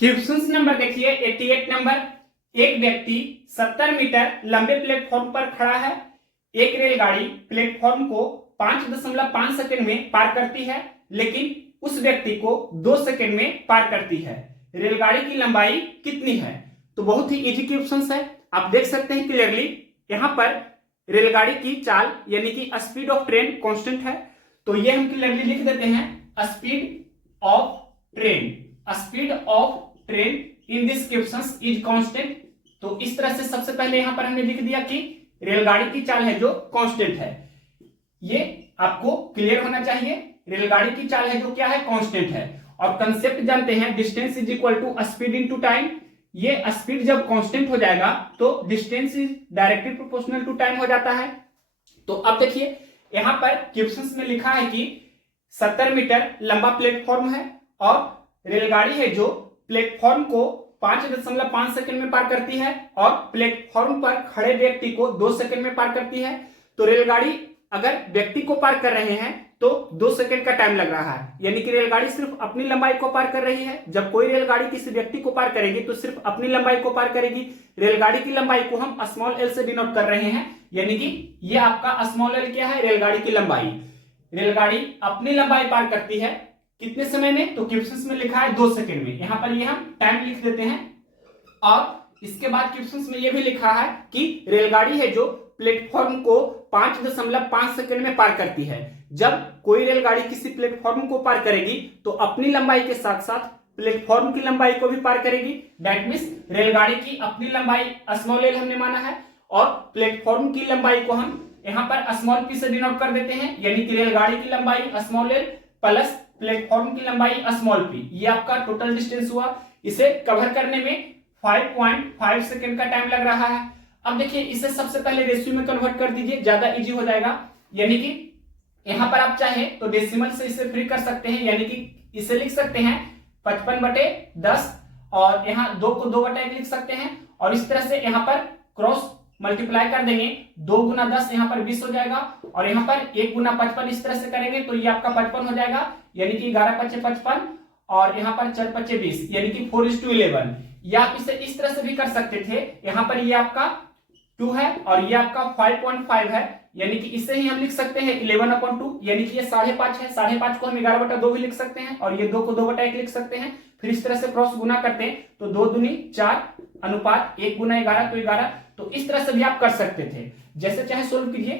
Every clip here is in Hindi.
क्वेश्चन नंबर देखिए 88 नंबर। एक व्यक्ति 70 मीटर लंबे प्लेटफॉर्म पर खड़ा है। एक रेलगाड़ी प्लेटफॉर्म को 5.5 सेकंड में पार करती है, लेकिन उस व्यक्ति को 2 सेकंड में पार करती है। रेलगाड़ी की लंबाई कितनी है? तो बहुत ही इजी क्वेश्चन है, आप देख सकते हैं क्लियरली। यहां पर रेलगाड़ी की चाल यानी कि स्पीड ऑफ ट्रेन कांस्टेंट है, तो ये हम क्लियरली लिख देते हैं speed of train. Speed of train in this question is constant. तो इस तरह से सबसे पहले यहां पर हमने लिख दिया कि रेलगाड़ी की चाल है जो कांस्टेंट है। ये आपको क्लियर होना चाहिए, रेलगाड़ी की चाल है जो क्या है, कांस्टेंट है। और कंसेप्ट जानते हैं, distance is equal to speed into time. ये स्पीड जब कांस्टेंट हो जाएगा तो distance is directly proportional to time हो जाता है। तो अब देखिए यहां पर क्वेश्चंस में लिखा है कि 70 मीटर लंबा प्लेटफॉर्म है और रेलगाड़ी है जो प्लेटफॉर्म को 5.5 सेकंड में पार करती है और प्लेटफॉर्म पर खड़े व्यक्ति को 2 सेकंड में पार करती है। तो रेलगाड़ी अगर व्यक्ति को पार कर रहे हैं तो 2 सेकंड का टाइम लग रहा है, यानी कि रेलगाड़ी सिर्फ अपनी लंबाई को पार कर रही है। जब कोई रेलगाड़ी किसी व्यक्ति को पार करेगी तो सिर्फ अपनी लंबाई को पार करेगी। रेलगाड़ी की लंबाई को हम स्मॉल एल से डिनोट कर रहे हैं, यानी कि ये आपका स्मॉल एल क्या है, रेलगाड़ी की लंबाई। रेलगाड़ी अपनी लंबाई पार करती है कितने समय में? तो क्वेश्चंस में लिखा है 2 सेकंड में। यहां पर ये हम टाइम लिख देते हैं। और इसके बाद क्वेश्चंस में ये भी लिखा है कि रेलगाड़ी है जो प्लेटफॉर्म को 5.5 सेकंड में पार करती है। जब कोई रेलगाड़ी किसी प्लेटफॉर्म को पार करेगी तो अपनी लंबाई के साथ साथ प्लेटफॉर्म की लंबाई को भी पार करेगी। दैट मींस रेलगाड़ी की अपनी लंबाई स्मॉल एल हमने माना है और प्लेटफॉर्म की लंबाई को हम यहां पर स्मॉल पी से डिनोट कर देते हैं, यानी कि रेलगाड़ी की लंबाई स्मॉल एल प्लस प्लेटफॉर्म की लंबाई स्मॉल पी। ये आपका टोटल डिस्टेंस हुआ। इसे कवर करने में 5.5 सेकंड का टाइम लग रहा है। अब देखिए इसे सबसे पहले रेशियो में कन्वर्ट कर दीजिए, ज्यादा इजी हो जाएगा। यानी कि यहां पर आप चाहे तो डेसिमल से इसे फ्री कर सकते हैं, यानी कि इसे लिख सकते हैं 55/10 और यहां 2 को 2/1 लिख सकते हैं। और इस तरह से यहां पर क्रॉस मल्टीप्लाई कर देंगे, 2 गुना 10 यहाँ पर 20 हो जाएगा और यहाँ पर 1 गुना 55 इस तरह से करेंगे तो ये आपका 55 हो जाएगा, यानी कि 11×5 = 55 और यहाँ पर 4×5 = 20, यानी कि 4:11। या आप इसे इस तरह से भी कर सकते थे, यहाँ पर ये आपका 2 है और ये आपका 5.5 है, यानी कि इसे ही हम लिख सकते हैं 11/2, यानी कि ये 5.5 है। 5.5 को हम 11/2 भी लिख सकते हैं और ये 2 को 2/1 लिख सकते हैं। फिर इस तरह से क्रॉस गुना करते हैं तो 2 दूनी 4 अनुपात 1 गुना 11 तो 11। तो इस तरह से भी आप कर सकते थे, जैसे चाहे सोल्व कीजिए।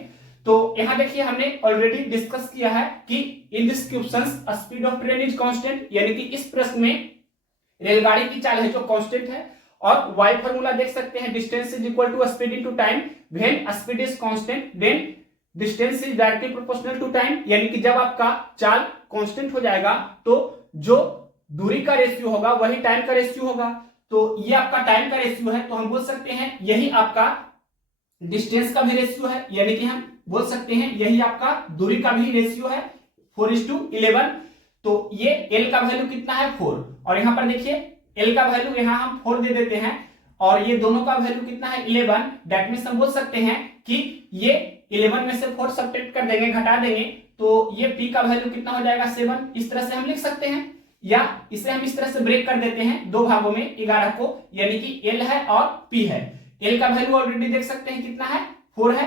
तो यहां देखिए हमने ऑलरेडी डिस्कस किया है कि in this questions speed of train is constant, यानी कि इस प्रश्न में रेलगाड़ी की चाल है जो कांस्टेंट है। और वाई फार्मूला देख सकते हैं, distance is equal to speed into time. When speed is constant then distance is directly proportional to time, यानी कि जब आपका चाल कांस्टेंट हो जाएगा तो जो दूरी का रेशियो होगा वही टाइम का रेशियो होगा। तो ये आपका टाइम का रेशियो है, तो हम बोल सकते हैं यही आपका डिस्टेंस का भी रेशियो है, यानी कि हम बोल सकते हैं यही आपका दूरी का भी रेशियो है 4:11। तो ये L का वैल्यू कितना है 4, और यहां पर देखिए L का वैल्यू यहां हम 4 दे देते हैं और ये दोनों का वैल्यू कितना है 11। दैट मींस हम बोल सकते हैं कि ये 11 में से 4 सब्ट्रैक्ट कर देंगे, घटा देंगे, तो ये P का वैल्यू कितना हो जाएगा 7। इस तरह से हम लिख सकते हैं, या इसे हम इस तरह से ब्रेक कर देते हैं 2 भागों में 11 को, यानी कि L है और P है। L का वैल्यू ऑलरेडी देख सकते हैं कितना है 4 है,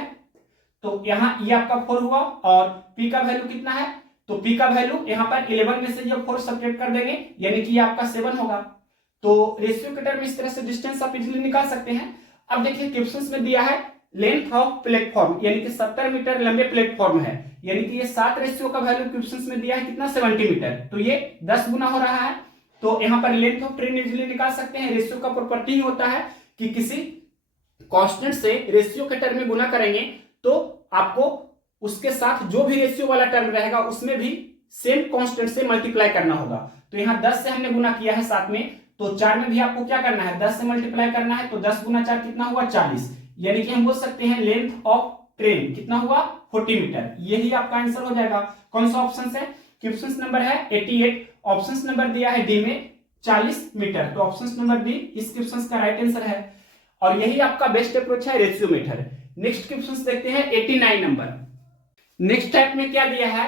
तो यहाँ ये आपका 4 हुआ। और P का वैल्यू कितना है, तो P का वैल्यू यहाँ पर 11 में से जब 4 सब्ट्रैक्ट कर देंगे यानी कि ये आपका 7 होगा। तो रेशियो के टर्म में इस तरह से डिस्टेंस आप इजीली निकाल सकते हैं। अब देखिए क्वेश्चंस में दिया है लेंथ ऑफ प्लेटफॉर्म, यानी कि 70 मीटर लंबे प्लेटफॉर्म है, यानी कि ये 7 रेशियो का वैल्यू क्वेश्चंस में दिया है कितना 70 मीटर, तो ये 10 गुना हो रहा है। तो यहाँ पर लेंथ ऑफ ट्रेन इजीली निकाल सकते हैं। रेशियो का प्रॉपर्टी ही होता है कि किसी कांस्टेंट से रेशियो के टर्म में गुना करेंगे तो आपको उसके साथ जो भी रेशियो वाला टर्म रहेगा उसमें भी सेम कांस्टेंट से मल्टीप्लाई करना होगा। तो यहाँ 10 से हमने गुना किया है 7 में, तो 4 में भी आपको क्या करना है 10 से मल्टीप्लाई करना है, तो 10 गुना 4 कितना हुआ 40, यानी कि हम बोल सकते हैं लेंथ ऑफ ट्रेन कितना हुआ 40 मीटर। यही आपका आंसर हो जाएगा। कौन सा ऑप्शन है, क्वेश्चन नंबर है 88, ऑप्शन नंबर दिया है डी में 40 मीटर, तो ऑप्शन नंबर डी इस क्वेश्चन का राइट आंसर है। और यही आपका बेस्ट अप्रोच है रेशियो मेथड। नेक्स्ट क्वेश्चन देखते हैं 89 नंबर। नेक्स्ट टाइप में क्या दिया है,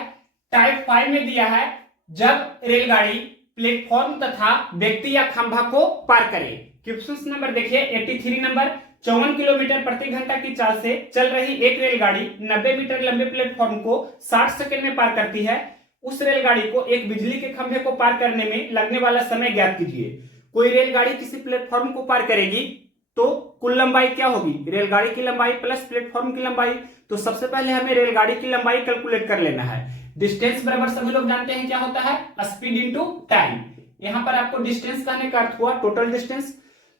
टाइप 5 में दिया है जब रेलगाड़ी प्लेटफॉर्म तथा व्यक्ति या खंभा को पार करे। क्वेश्चन नंबर देखिए 83 नंबर, 54 किलोमीटर प्रति घंटा की चाल से चल रही एक रेलगाड़ी 90 मीटर लंबे प्लेटफॉर्म को 60 सेकंड में पार करती है। उस रेलगाड़ी को एक बिजली के खंभे को पार करने में लगने वाला समय ज्ञात कीजिए। कोई रेलगाड़ी किसी प्लेटफॉर्म को पार करेगी तो कुल लंबाई क्या होगी, रेलगाड़ी की लंबाई प्लस प्लेटफॉर्म की लंबाई। तो सबसे पहले हमें रेलगाड़ी की लंबाई कैलकुलेट कर लेना है। डिस्टेंस बराबर सभी लोग जानते हैं क्या होता है, स्पीड इनटू टाइम। यहां पर आपको डिस्टेंस कहने का अर्थ हुआ टोटल डिस्टेंस।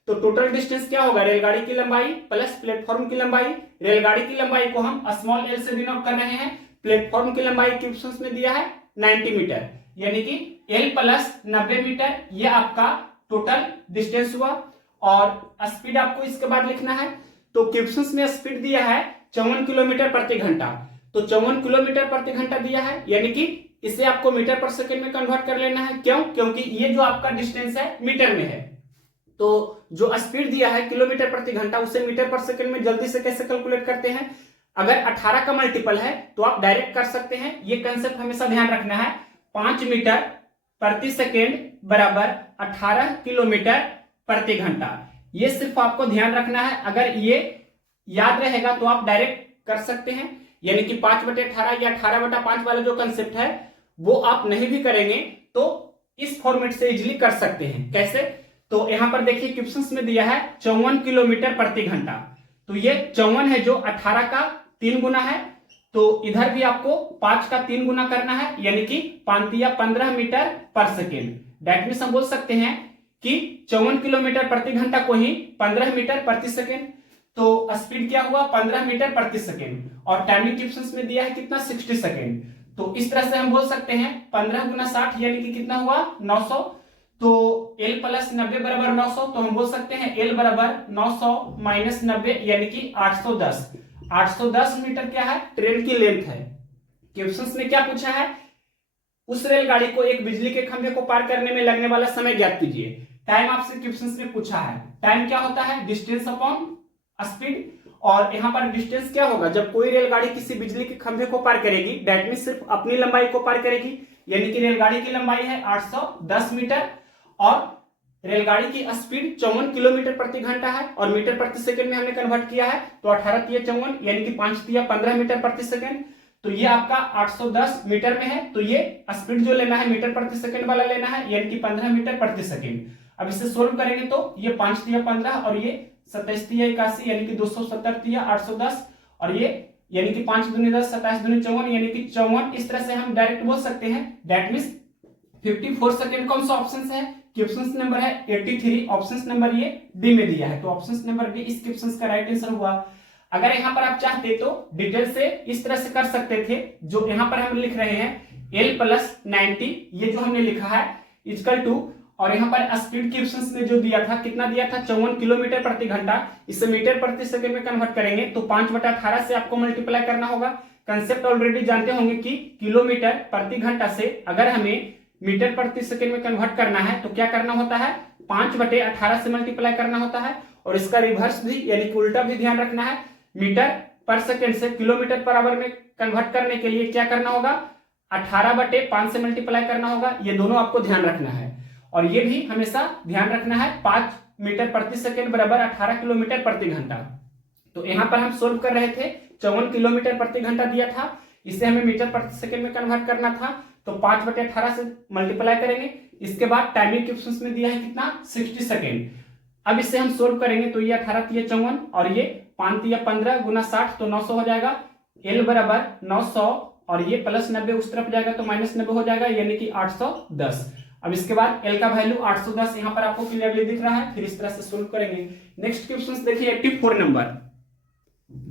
तो टोटल डिस्टेंस क्या होगा, रेलगाड़ी की लंबाई प्लस प्लेटफॉर्म की लंबाई। रेलगाड़ी की लंबाई को हम स्मॉल एल से डिनोट कर रहे हैं। प्लेटफॉर्म की लंबाई क्वेश्चन में दिया है 90 मीटर, यानी कि एल प्लस 90 मीटर, यह आपका टोटल डिस्टेंस हुआ। और स्पीड आपको इसके बाद लिखना है। तो क्वेश्चन में स्पीड दिया है 54 किलोमीटर प्रति घंटा। तो 54 किलोमीटर प्रति घंटा दिया है, यानी कि इसे आपको मीटर पर सेकंड में कन्वर्ट कर लेना है। क्यों, क्योंकि ये जो आपका डिस्टेंस है मीटर में है। तो जो स्पीड दिया है किलोमीटर प्रति घंटा, उसे मीटर पर सेकंड में जल्दी से कैसे कैलकुलेट करते हैं। अगर 18 का मल्टीपल है तो आप डायरेक्ट कर सकते हैं। ये कंसेप्ट हमेशा ध्यान रखना है। 5 मीटर प्रति सेकेंड बराबर 18 किलोमीटर प्रति घंटा। ये सिर्फ आपको ध्यान रखना है। अगर ये याद रहेगा तो आप डायरेक्ट कर सकते हैं, यानी कि 5/18 या 18/5 वाला जो कंसेप्ट है वो आप नहीं भी करेंगे तो इस फॉर्मेट से इजिली कर सकते हैं। कैसे, तो यहां पर देखिए क्वेश्चंस में दिया है 54 किलोमीटर प्रति घंटा। तो ये 54 है जो 18 का 3 गुना है। तो इधर भी आपको 5 का 3 गुना करना है, यानी कि 15 मीटर पर सेकेंड। दैट मीन्स हम बोल सकते हैं कि 54 किलोमीटर प्रति घंटा को ही 15 मीटर प्रति सेकेंड। तो स्पीड क्या हुआ, 15 मीटर प्रति सेकेंड। और टाइमिंग क्वेश्चंस में दिया है कितना, 60 सेकेंड। तो इस तरह से हम बोल सकते हैं 15 गुना 60 यानी कि कितना हुआ, 900। तो L प्लस 90 बराबर 900। तो हम बोल सकते हैं L बराबर 900 माइनस 90 यानी कि 810। 810 मीटर क्या है, ट्रेन की लेंथ है। क्वेश्चंस में क्या पूछा है, उस रेलगाड़ी को एक बिजली के खंभे को पार करने में लगने वाला समय ज्ञात कीजिए। टाइम आपसे क्वेश्चंस में पूछा है। टाइम क्या होता है, डिस्टेंस अपॉन स्पीड। और यहां पर डिस्टेंस क्या होगा, जब कोई रेलगाड़ी किसी बिजली के खंभे को पार करेगी दैट मीन सिर्फ अपनी लंबाई को पार करेगी, यानी कि रेलगाड़ी की लंबाई है 810 मीटर और रेलगाड़ी की स्पीड 54 किलोमीटर प्रति घंटा है और मीटर प्रति सेकंड में हमने कन्वर्ट किया है। तो 18 तिया 54 यानी कि 5 तिया 15 मीटर प्रति सेकंड। तो ये आपका 810 मीटर में है। तो ये स्पीड जो लेना है मीटर प्रति सेकंड वाला लेना है, यानी कि 15 मीटर प्रति सेकंड। अब इसे सोल्व करेंगे तो ये 5 तिया 15 और ये 27 तिया 81 यानी कि 270 तिया 810 और ये यानी कि 5 दूनी 10 27 दूनी 54 यानी कि 54। इस तरह से हम डायरेक्ट बोल सकते हैं। दैट मींस 54 सेकंड कौन सा ऑप्शन है, क्वेश्चन नंबर है 83। ऑप्शन नंबर ये डी में दिया है। तो ऑप्शन नंबर बी इस क्वेश्चन का राइट आंसर हुआ। अगर यहां पर आप चाहते तो डिटेल से इस तरह से कर सकते थे, जो यहां पर हम लिख रहे हैं L प्लस 90, ये जो हमने लिखा है इक्वल टू, और यहाँ पर स्पीड क्वेश्चंस में जो दिया था कितना दिया था, 54 किलोमीटर प्रति घंटा। इसे मीटर प्रति सेकंड में कन्वर्ट करेंगे तो 5/18 से आपको मल्टीप्लाई करना होगा। कंसेप्ट ऑलरेडी जानते होंगे कि किलोमीटर प्रति घंटा से अगर हमें मीटर प्रति सेकंड में कन्वर्ट करना है तो क्या करना होता है, 5/18 से मल्टीप्लाई करना होता है। और इसका रिवर्स भी यानी कि उल्टा भी ध्यान रखना है। मीटर पर सेकंड से किलोमीटर पर आवर में कन्वर्ट करने के लिए क्या करना होगा, 18/5 से मल्टीप्लाई करना होगा। ये दोनों आपको ध्यान रखना है। और ये भी हमेशा ध्यान रखना है 5 मीटर प्रति सेकंड बराबर 18 किलोमीटर प्रति घंटा। तो यहां पर हम सोल्व कर रहे थे, 54 किलोमीटर प्रति घंटा दिया था, इसे हमें मीटर प्रति सेकंड में कन्वर्ट करना था। तो 5/18 से मल्टीप्लाई करेंगे। इसके बाद टाइमिंग क्वेश्चंस में दिया है कितना, 60 सेकंड। अब इसे हम सोल्व करेंगे तो ये 18 तिया 54 और ये 5 तिया 15 गुना 60 तो 900 हो जाएगा। L बराबर 900 और ये प्लस 90 उस तरफ जाएगा तो माइनस 90 हो जाएगा, यानी कि 810। अब इसके बाद L का वैल्यू 810 यहां पर आपको क्लियरली दिख रहा है। फिर इस तरह से सोल्व करेंगे। नेक्स्ट क्वेश्चन देखिए 84 नंबर।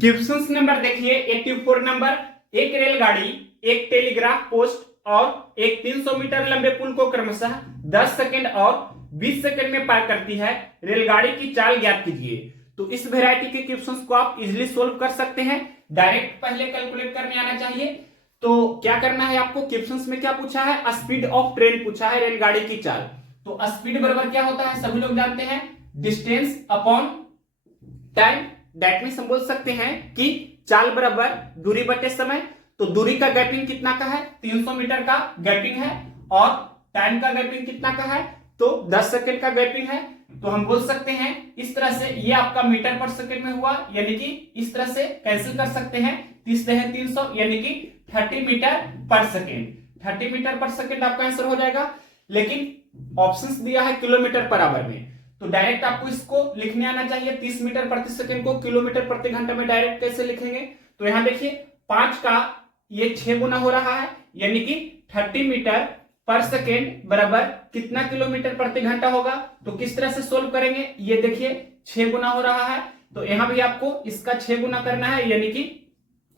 क्वेश्चन नंबर देखिए 84 नंबर। एक रेलगाड़ी, एक टेलीग्राफ पोस्ट और एक 300 मीटर लंबे पुल को क्रमशः 10 सेकंड और 20 सेकंड में पार करती है। रेलगाड़ी की चाल ज्ञात कीजिए। तो इस वैरायटी के क्वेश्चंस को आप इजीली सोल्व कर सकते हैं। डायरेक्ट पहले कैलकुलेट करने आना चाहिए। तो क्या करना है आपको, क्वेश्चंस में क्या पूछा है, स्पीड ऑफ ट्रेन पूछा है, रेलगाड़ी की चाल। तो स्पीड बराबर क्या होता है, सभी लोग जानते हैं, distance upon time. That means हम बोल सकते हैं कि चाल बराबर दूरी बटे समय। तो दूरी का गैपिंग कितना का है, 300 मीटर का गैपिंग है और टाइम का गैपिंग कितना का है, तो 10 सेकंड का गैपिंग है। तो हम बोल सकते हैं इस तरह से, ये आपका मीटर पर सेकंड में हुआ, यानी कि इस तरह से कैंसिल कर सकते हैं, 30 है 300, यानी कि 30 मीटर पर सेकंड। 30 मीटर पर सेकंड आपका आंसर हो जाएगा। लेकिन ऑप्शंस दिया है किलोमीटर पर आवर में, तो डायरेक्ट आपको इसको लिखने आना चाहिए। 30 मीटर प्रति सेकंड को किलोमीटर प्रति घंटा में डायरेक्ट कैसे लिखेंगे, तो यहां देखिए 5 का ये 6 गुना हो रहा है, यानी कि 30 मीटर पर सेकेंड बराबर कितना किलोमीटर प्रति घंटा होगा। तो किस तरह से सोल्व करेंगे, ये देखिए 6 गुना हो रहा है, तो यहां भी आपको इसका 6 गुना करना है, यानी कि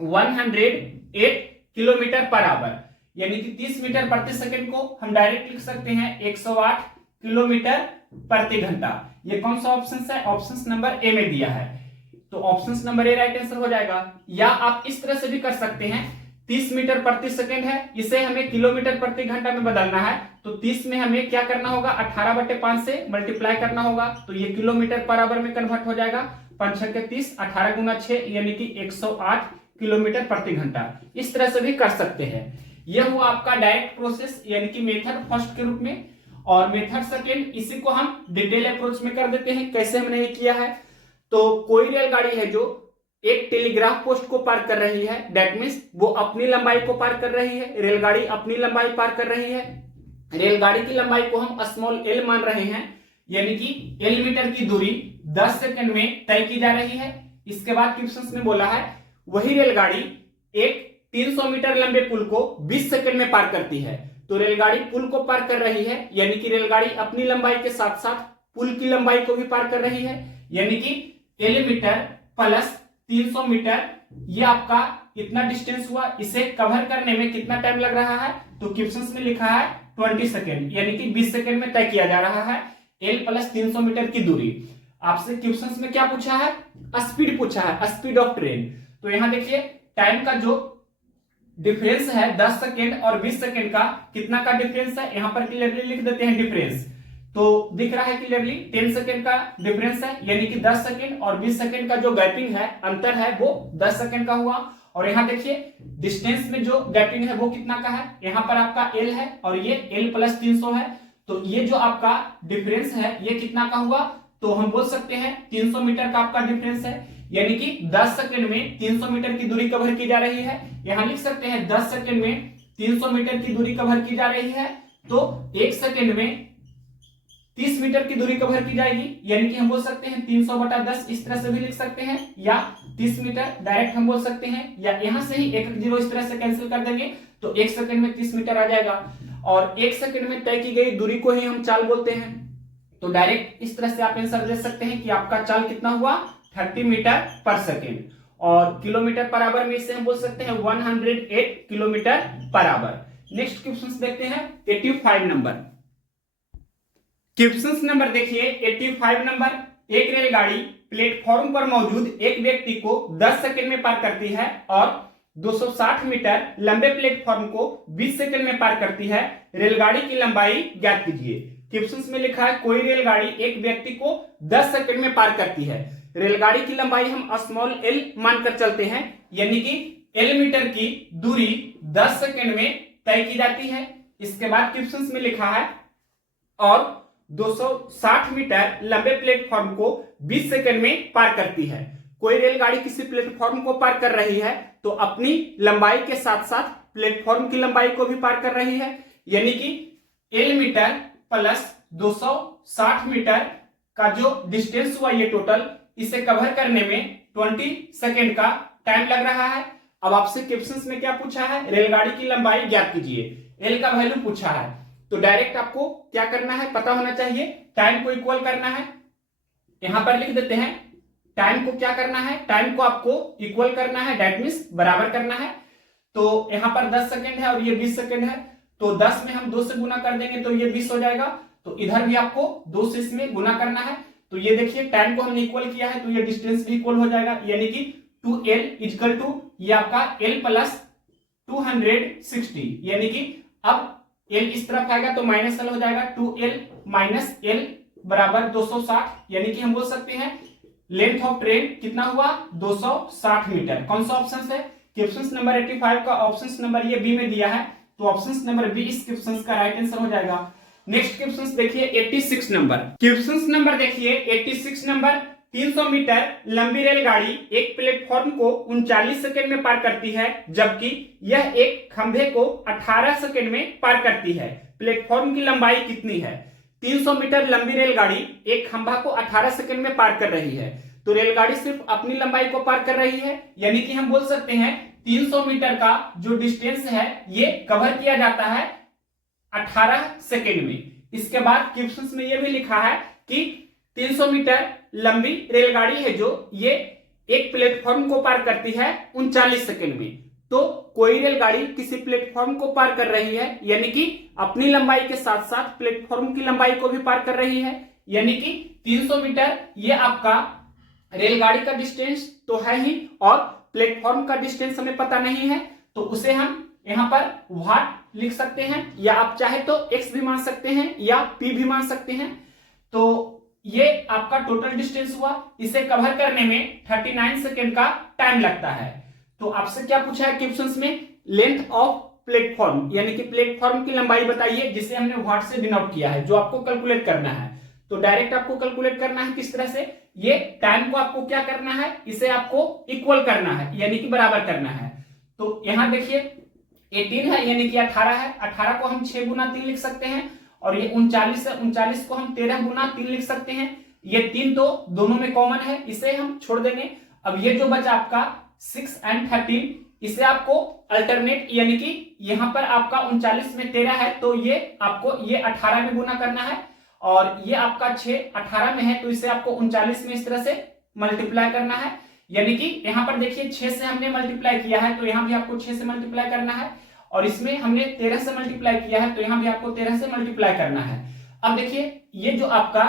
108 किलोमीटर पर आवर, यानी कि 30 मीटर प्रति सेकेंड को हम डायरेक्ट लिख सकते हैं 108 किलोमीटर प्रति घंटा। ये कौन सा ऑप्शन है, ऑप्शन नंबर ए में दिया है, तो option number A right answer हो जाएगा। या आप इस तरह से भी कर सकते हैं, 30 मीटर प्रति सेकंड है, इसे हमें किलोमीटर प्रति घंटा में बदलना है, तो 30 में हमें क्या करना होगा, 18/5 से मल्टीप्लाई करना होगा, तो ये किलोमीटर पर आवर में कन्वर्ट हो जाएगा। 5 6 के 30, 18 गुना 6 यानी कि 108 किलोमीटर प्रति घंटा। इस तरह से भी कर सकते हैं। यह हुआ आपका डायरेक्ट प्रोसेस, यानी कि मेथड फर्स्ट के रूप में। और मेथड सेकेंड, इसी को हम डिटेल अप्रोच में कर देते हैं। कैसे हमने ये किया है, तो कोई रेलगाड़ी है जो एक टेलीग्राफ पोस्ट को पार कर रही है, दैट मींस वो अपनी लंबाई को पार कर रही है, रेलगाड़ी अपनी लंबाई पार कर रही है। रेलगाड़ी की लंबाई को हम स्मॉल एल मान रहे हैं, यानी कि एल मीटर की दूरी 10 सेकंड में तय की जा रही है। इसके बाद क्वेश्चंस में बोला है वही रेलगाड़ी एक 300 मीटर लंबे पुल को 20 सेकंड में पार करती है। तो रेलगाड़ी पुल को पार कर रही है, यानी कि रेलगाड़ी अपनी लंबाई के साथ साथ पुल की लंबाई को भी पार कर रही है, यानी कि एल मीटर प्लस 300 मीटर, ये आपका इतना डिस्टेंस हुआ। इसे कवर करने में कितना टाइम लग रहा है, तो क्वेश्चंस में लिखा है 20 सेकेंड, यानी कि 20 सेकेंड में तय किया जा रहा है एल प्लस 300 मीटर की दूरी। आपसे क्वेश्चंस में क्या पूछा है, स्पीड पूछा है, स्पीड ऑफ ट्रेन। तो यहां देखिए टाइम का जो डिफरेंस है 10 सेकेंड और 20 सेकेंड का, कितना का डिफरेंस है, यहां पर क्लियरली लिख देते हैं डिफरेंस। तो दिख रहा है क्लियरली 10 सेकेंड का डिफरेंस है, यानी कि 10 सेकेंड और 20 सेकेंड का जो गैपिंग है, अंतर है, वो 10 सेकेंड का हुआ। और यहाँ देखिए डिस्टेंस में जो गैपिंग है वो कितना का है, यहाँ पर आपका एल है और ये एल प्लस 300 है, तो ये जो आपका डिफरेंस है ये कितना का हुआ, तो हम बोल सकते हैं 300 मीटर का आपका डिफरेंस है, यानी कि 10 सेकेंड में 300 मीटर की दूरी कवर की जा रही है। यहां लिख सकते हैं 10 सेकेंड में 300 मीटर की दूरी कवर की जा रही है, तो 1 सेकेंड में 30 मीटर की दूरी कवर की जाएगी, यानी कि हम बोल सकते हैं 300/10, इस तरह से भी लिख सकते हैं, या 30 मीटर डायरेक्ट हम बोल सकते हैं, या यहां से ही 1 0 इस तरह से कैंसिल कर देंगे, तो 1 सेकेंड में 30 मीटर आ जाएगा। और 1 सेकेंड में तय की गई दूरी को ही हम चाल बोलते हैं। तो डायरेक्ट इस तरह से आप आंसर दे सकते हैं कि आपका चाल कितना हुआ, 30 मीटर पर सेकेंड। और किलोमीटर पर आवर में इसे हम बोल सकते हैं 108 kilometre per our. Next question देखते हैं 85 नंबर। क्वेश्चन नंबर देखिए 85 नंबर, एक रेलगाड़ी प्लेटफॉर्म पर मौजूद एक व्यक्ति को 10 सेकंड में पार करती है और 260 मीटर लंबे प्लेटफॉर्म को 20 सेकंड में पार करती है। रेलगाड़ी की लंबाई ज्ञात कीजिए। क्वेश्चन में लिखा है कोई रेलगाड़ी एक व्यक्ति को 10 सेकंड में पार करती है। रेलगाड़ी की लंबाई हम स्मॉल एल मानकर चलते हैं, यानी कि एल मीटर की दूरी 10 सेकंड में तय की जाती है। इसके बाद क्वेश्चन में लिखा है और 260 मीटर लंबे प्लेटफॉर्म को 20 सेकंड में पार करती है। कोई रेलगाड़ी किसी प्लेटफॉर्म को पार कर रही है तो अपनी लंबाई के साथ साथ प्लेटफॉर्म की लंबाई को भी पार कर रही है, यानी कि एल मीटर प्लस 260 मीटर का जो डिस्टेंस हुआ ये टोटल, इसे कवर करने में 20 सेकेंड का टाइम लग रहा है। अब आपसे क्वेश्चंस में क्या पूछा है, रेलगाड़ी की लंबाई ज्ञात कीजिए, एल का वैल्यू पूछा है। तो डायरेक्ट आपको क्या करना है, पता होना चाहिए, टाइम को इक्वल करना है। यहां पर लिख देते हैं टाइम को क्या करना है, टाइम को आपको इक्वल करना है, दैट मींस बराबर करना है। तो यहां पर 10 सेकेंड है और ये 20 सेकेंड है, तो 10 में हम 2 से गुना कर देंगे तो ये 20 हो जाएगा। तो इधर भी आपको 2 से इसमें गुना करना है। तो ये देखिए टाइम को हमने इक्वल किया है तो ये डिस्टेंस भी इक्वल हो जाएगा, यानी कि 2l इक्वल टू ये आपका l प्लस 260, यानी कि अब l इस तरफ आएगा तो माइनस l हो जाएगा, 2l माइनस l बराबर 260, यानी कि हम बोल सकते हैं लेंथ ऑफ ट्रेन कितना हुआ, 260 मीटर। कौन सा ऑप्शन है, क्वेश्चन नंबर 85 का ऑप्शन नंबर ये बी में दिया है तो ऑप्शन नंबर बी इस क्वेश्चन का राइट आंसर हो जाएगा। नेक्स्ट क्वेश्चन देखिए 86 नंबर। क्वेश्चन नंबर देखिए 86 नंबर। 300 मीटर लंबी रेलगाड़ी एक प्लेटफॉर्म को 39 सेकंड में पार करती है, जबकि यह एक खंभे को 18 सेकंड में पार करती है। प्लेटफॉर्म की लंबाई कितनी है? 300 मीटर लंबी रेलगाड़ी एक खंभा को 18 सेकंड में पार कर रही है। तो रेलगाड़ी सिर्फ अपनी लंबाई को पार कर रही है, यानी कि हम बोल सकते हैं 300 मीटर का जो डिस्टेंस है ये कवर किया जाता है 18 सेकंड में। इसके बाद क्वेश्चन में यह भी लिखा है कि 300 मीटर लंबी रेलगाड़ी है जो ये एक प्लेटफॉर्म को पार करती है 39 सेकंड में। तो कोई रेलगाड़ी किसी प्लेटफॉर्म को पार कर रही है, यानी कि अपनी लंबाई के साथ साथ प्लेटफॉर्म की लंबाई को भी पार कर रही है, यानी कि 300 मीटर ये आपका रेलगाड़ी का डिस्टेंस तो है ही, और प्लेटफॉर्म का डिस्टेंस हमें पता नहीं है, तो उसे हम यहां पर व्हाट लिख सकते हैं, या आप चाहे तो x भी मान सकते हैं या p भी मान सकते हैं। तो ये आपका टोटल डिस्टेंस हुआ। इसे कवर करने में 39 सेकेंड का टाइम लगता है। तो आपसे क्या पूछा है क्वेश्चंस में? लेंथ ऑफ प्लेटफॉर्म, यानी कि प्लेटफॉर्म की लंबाई बताइए, जिसे हमने व्हाट से डिनोट किया है, जो आपको कैलकुलेट करना है। तो डायरेक्ट आपको कैलकुलेट करना है किस तरह से? ये टाइम को आपको क्या करना है, इसे आपको इक्वल करना है, यानी कि बराबर करना है। तो यहां देखिए 18 है, यानी कि 18 है। 18 को हम 6 गुना 3 लिख सकते हैं, और ये 39 है, 39 को हम 13 गुना 3 लिख सकते हैं। ये 3 तो दोनों में कॉमन है, इसे हम छोड़ देंगे। अब ये जो बचा आपका 6 एंड 13, इसे आपको अल्टरनेट, यानी कि यहां पर आपका 39 में 13 है, तो ये आपको ये 18 में गुना करना है, और ये आपका 6 18 में है, तो इसे आपको 39 में इस तरह से मल्टीप्लाई करना है। यानी कि यहां पर देखिए 6 से हमने मल्टीप्लाई किया है, तो यहां भी आपको 6 से मल्टीप्लाई करना है, और इसमें हमने 13 से मल्टीप्लाई किया है, तो यहां भी आपको 13 से मल्टीप्लाई करना है। अब देखिए ये जो आपका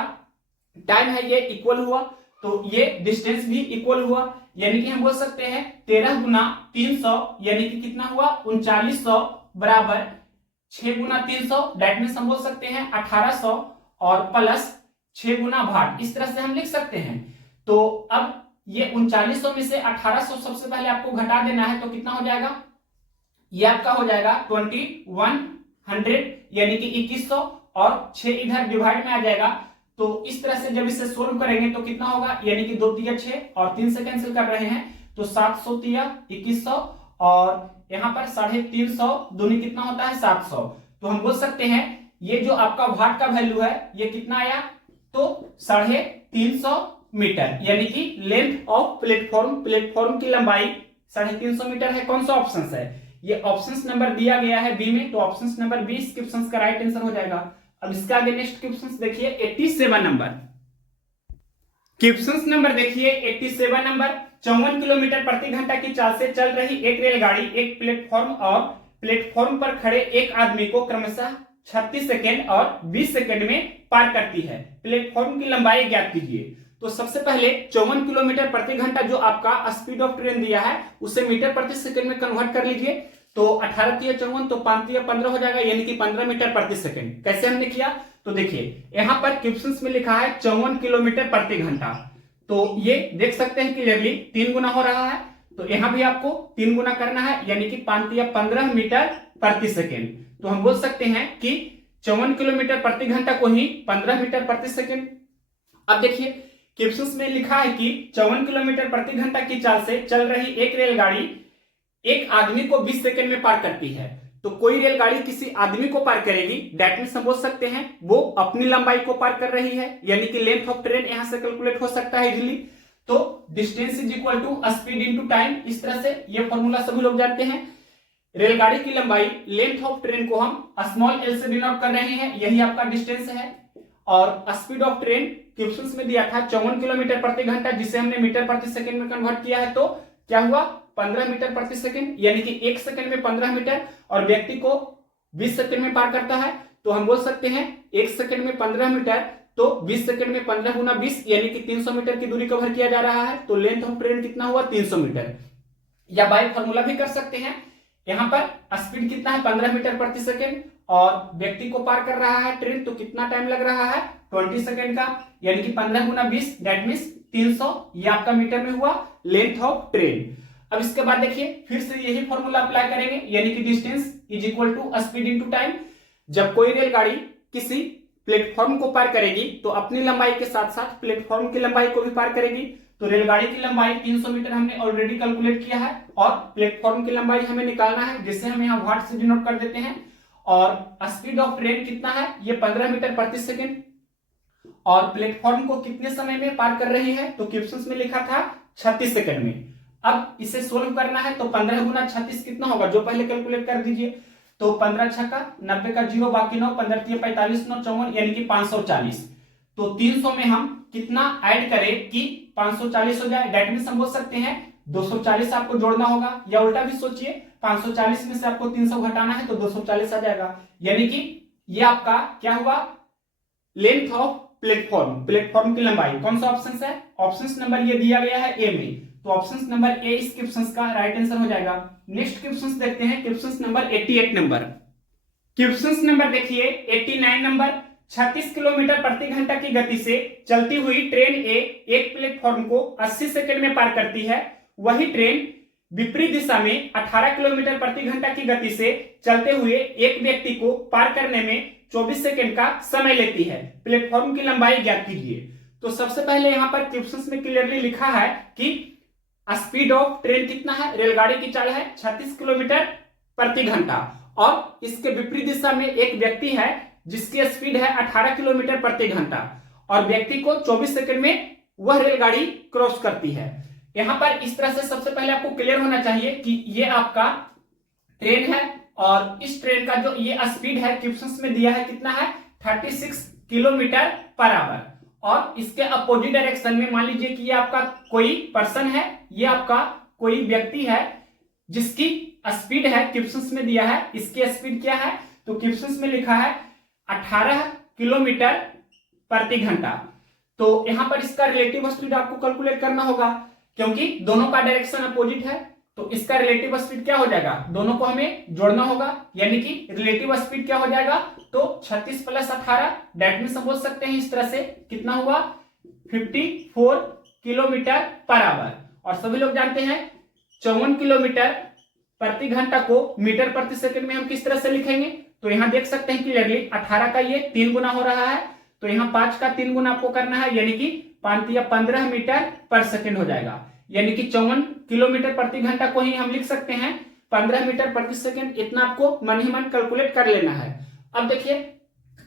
टाइम है ये इक्वल हुआ, तो ये डिस्टेंस भी इक्वल हुआ, यानी कि हम बोल सकते हैं 13 गुना 300, यानी कि कितना हुआ 3900 बराबर 6 गुना 300, दैट मींस हम बोल सकते हैं 1800 और प्लस 6 गुना भाट, इस तरह से हम लिख सकते हैं। तो अब ये 3900 में से 1800 सबसे पहले आपको घटा देना है, तो कितना हो जाएगा? ये आपका हो जाएगा 2100, यानी कि 2100, और 6 इधर डिवाइड में आ जाएगा। तो इस तरह से जब इसे सोल्व करेंगे तो कितना होगा, यानी कि 2 तिया 6 और 3 से कैंसिल कर रहे हैं, तो 700 तिया 2100, और यहाँ पर 350 दूनी कितना होता है 700। तो हम बोल सकते हैं ये जो आपका वाट का वैल्यू है ये कितना आया, तो 350 मीटर, यानी कि लेंथ ऑफ प्लेटफॉर्म, प्लेटफॉर्म की लंबाई 350 मीटर है। कौन सा ऑप्शन है? ये ऑप्शन नंबर दिया गया है बी में, तो ऑप्शन नंबर बी इस क्वेश्चन का राइट आंसर हो जाएगा। अब इसका आगे नेक्स्ट क्वेश्चन देखिए 87 नंबर। क्वेश्चन नंबर देखिए 87 नंबर। 54 किलोमीटर प्रति घंटा की चाल से चल रही एक रेलगाड़ी एक प्लेटफॉर्म और प्लेटफॉर्म पर खड़े एक आदमी को क्रमशः 36 सेकेंड और 20 सेकेंड में पार करती है। प्लेटफॉर्म की लंबाई ज्ञात कीजिए। तो सबसे पहले 54 किलोमीटर प्रति घंटा जो आपका स्पीड ऑफ ट्रेन दिया है उसे मीटर प्रति सेकंड में कन्वर्ट कर लीजिए। तो 18 तिया 54, तो 5 तिया 15 हो जाएगा, यानी कि 15 मीटर प्रति सेकंड। कैसे हमने किया? तो देखिए यहाँ पर क्वेश्चन में लिखा है 54 किलोमीटर प्रति घंटा, तो ये देख सकते हैं क्लियरली 3 गुना हो रहा है, तो यहाँ भी आपको 3 गुना करना है, यानी कि 5 तिया 15 मीटर प्रति सेकंड। तो हम बोल सकते हैं कि 54 किलोमीटर प्रति घंटा को ही 15 मीटर प्रति सेकंड। अब देखिए क्वेश्चन में लिखा है कि 54 किलोमीटर प्रति घंटा की चाल से चल रही एक रेलगाड़ी एक आदमी को 20 सेकंड में पार करती है। तो कोई रेलगाड़ी किसी आदमी को पार करेगी, दैट मींस हम बोल सकते हैं वो अपनी लंबाई को पार कर रही है, यानी कि लेंथ ऑफ ट्रेन यहां से कैलकुलेट हो सकता है इजीली। तो distance is equal to speed into time, इस तरह से ये फॉर्मूला सभी लोग जानते हैं। रेलगाड़ी की लंबाई लेंथ ऑफ ट्रेन को हम स्मॉल एल से डिनोट कर रहे हैं, यही आपका डिस्टेंस है। और स्पीड ऑफ ट्रेन क्वेश्चन में दिया था 54 किलोमीटर प्रति घंटा, जिसे हमने मीटर प्रति सेकंड में कन्वर्ट किया है, तो क्या हुआ 15 मीटर प्रति सेकंड, यानी कि 1 सेकंड में 15 मीटर, और व्यक्ति को 20 सेकंड में पार करता है। तो हम बोल सकते हैं 1 सेकंड में 15 मीटर, तो 20 सेकंड में 15 गुना 20, यानी कि 300 मीटर की दूरी कवर किया जा रहा है। तो लेंथ ऑफ ट्रेन कितना हुआ 300 मीटर, या बाय फॉर्मूला भी कर सकते हैं। यहाँ पर स्पीड कितना है 15 मीटर प्रति सेकंड, और व्यक्ति को पार कर रहा है ट्रेन, तो कितना टाइम लग रहा है 20 सेकंड का, यानी कि 15 गुना 20 दैट मींस 300, ये आपका मीटर में हुआ लेंथ ऑफ ट्रेन। अब इसके बाद देखिए फिर से यही फॉर्मूला अप्लाई करेंगे, यानी कि distance is equal to speed into time. जब कोई रेलगाड़ी किसी प्लेटफॉर्म को पार करेगी तो अपनी लंबाई के साथ साथ प्लेटफॉर्म की लंबाई को भी पार करेगी। तो रेलगाड़ी की लंबाई 300 मीटर हमने ऑलरेडी कैलकुलेट किया है और प्लेटफॉर्म की लंबाई हमें निकालना है, जिसे हम यहाँ वाट से डिनोट कर देते हैं। और स्पीड ऑफ ट्रेन कितना है, ये 15 मीटर प्रति सेकेंड। और प्लेटफॉर्म को कितने समय में पार कर रही है, तो क्वेश्चन में लिखा था 36 सेकंड में। अब इसे सोल्व करना है तो 15 गुना 36 कितना होगा, जो पहले कैलकुलेट कर दीजिए। तो 15 छक्का 90 का 0 बाकी 9, 15 3 45 9 54 यानी कि 540। तो 300 में हम कितना ऐड करें कि 540 हो जाए। डेट मींस हम बोल सकते हैं 240 आपको जोड़ना होगा, या उल्टा भी सोचिए 540 में से आपको 300 घटाना है तो 240 आ जाएगा। यानी कि ये आपका क्या हुआ, लेंथ ऑफ प्लेटफॉर्म की लंबाई। कौन सा ऑप्शन है, ऑप्शन नंबर ये दिया गया है ए में, तो ऑप्शन नंबर ए इस क्वेश्चन का राइट आंसर हो जाएगा। नेक्स्ट क्वेश्चन देखते हैं, question number 88 number. Question number देखिए 89 नंबर। 36 किलोमीटर प्रति घंटा की गति से चलती हुई ट्रेन ए एक प्लेटफॉर्म को 80 सेकंड में पार करती है। वही ट्रेन विपरीत दिशा में 18 किलोमीटर प्रति घंटा की गति से चलते हुए एक व्यक्ति को पार करने में 24 सेकंड का समय लेती है। प्लेटफॉर्म की लंबाई ज्ञात कीजिए। तो सबसे पहले यहां पर क्वेश्चन में क्लियरली लिखा है कि स्पीड ऑफ ट्रेन कितना है, रेलगाड़ी की चाल है 36 किलोमीटर प्रति घंटा और इसके विपरीत दिशा में एक व्यक्ति है जिसकी स्पीड है 18 किलोमीटर प्रति घंटा और व्यक्ति को 24 सेकंड में वह रेलगाड़ी क्रॉस करती है। यहां पर इस तरह से सबसे पहले आपको क्लियर होना चाहिए कि ये आपका ट्रेन है और इस ट्रेन का जो ये स्पीड है क्वेश्चन में दिया है कितना है 36 किलोमीटर पर आवर और इसके अपोजिट डायरेक्शन में मान लीजिए कि ये आपका कोई पर्सन है, ये आपका कोई व्यक्ति है जिसकी स्पीड है क्वेश्चन में दिया है, इसकी स्पीड क्या है तो क्वेश्चन में लिखा है 18 किलोमीटर प्रति घंटा। तो यहां पर इसका रिलेटिव स्पीड आपको कैलकुलेट करना होगा क्योंकि दोनों का डायरेक्शन अपोजिट है, तो इसका रिलेटिव स्पीड क्या हो जाएगा, दोनों को हमें जोड़ना होगा यानी कि रिलेटिव स्पीड क्या हो जाएगा तो 36 प्लस 18 डेट मींस हम बोल सकते हैं इस तरह से कितना हुआ 54 किलोमीटर पर आवर। और सभी लोग जानते हैं 54 किलोमीटर प्रति घंटा को मीटर प्रति सेकंड में हम किस तरह से लिखेंगे, तो यहां देख सकते हैं क्लियरली 18 का ये 3 गुना हो रहा है तो यहाँ 5 का 3 गुना आपको करना है यानी कि 5 या 15 मीटर पर सेकंड हो जाएगा। यानी कि 54 किलोमीटर प्रति घंटा को ही हम लिख सकते हैं 15 मीटर प्रति सेकंड। इतना आपको मन ही मन कैलकुलेट कर लेना है। अब देखिए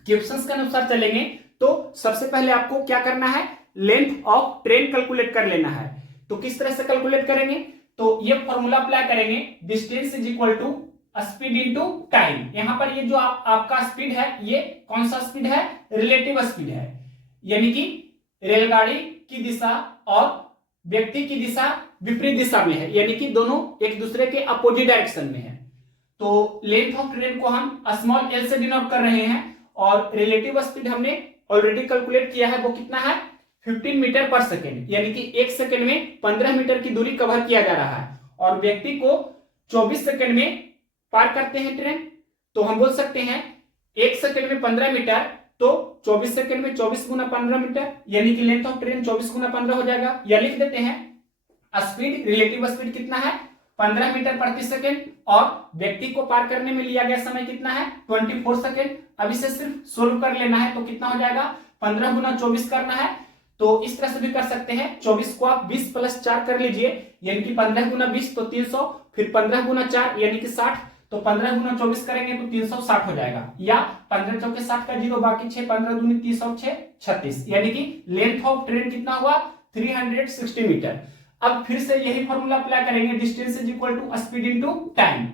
क्वेश्चंस के अनुसार चलेंगे तो सबसे पहले आपको क्या करना है, लेंथ ऑफ ट्रेन कैलकुलेट कर लेना है। तो किस तरह से कैलकुलेट करेंगे, तो ये फॉर्मूला अप्लाई करेंगे, distance is equal to speed into time. यहां पर ये जो आपका स्पीड है ये कौन सा स्पीड है, रिलेटिव स्पीड है, यानी कि रेलगाड़ी की दिशा और व्यक्ति की दिशा विपरीत दिशा में है, यानी कि दोनों एक दूसरे के अपोजिट डायरेक्शन में है। तो लेंथ ऑफ ट्रेन को हम स्मॉल एल से डिनोट कर रहे हैं और रिलेटिव स्पीड हमने ऑलरेडी कैलकुलेट किया है, वो कितना है 15 मीटर पर सेकेंड, यानी कि एक सेकेंड में 15 मीटर की दूरी कवर किया जा रहा है और व्यक्ति को 24 सेकेंड में पार करते हैं ट्रेन। तो हम बोल सकते हैं एक सेकेंड में 15 मीटर तो 24 सेकंड में 24 गुना 15 मीटर यानी कि लेंथ ऑफ ट्रेन 24 गुना 15 हो जाएगा। या लिख देते हैं स्पीड, रिलेटिव स्पीड कितना है 15 मीटर प्रति सेकंड और व्यक्ति को पार करने में लिया गया समय कितना है 24 सेकंड। अब इसे सिर्फ सोल्व कर लेना है तो कितना हो जाएगा 15 गुना 24 करना है, तो इस तरह से भी कर सकते हैं। 24 को आप 20 प्लस 4 कर लीजिए यानी कि 15 गुना 20 तो 300, फिर 15 गुना 4 यानी कि 60, तो 15 गुना 24 करेंगे तो 360 हो जाएगा। या 15 चौके 60 का 0 बाकी 6, 15 दूनी 30 और 6 36, यानी कि लेंथ ऑफ ट्रेन कितना हुआ 360 मीटर। अब फिर से यही फॉर्मूला अप्लाई करेंगे, distance is equal to speed into time.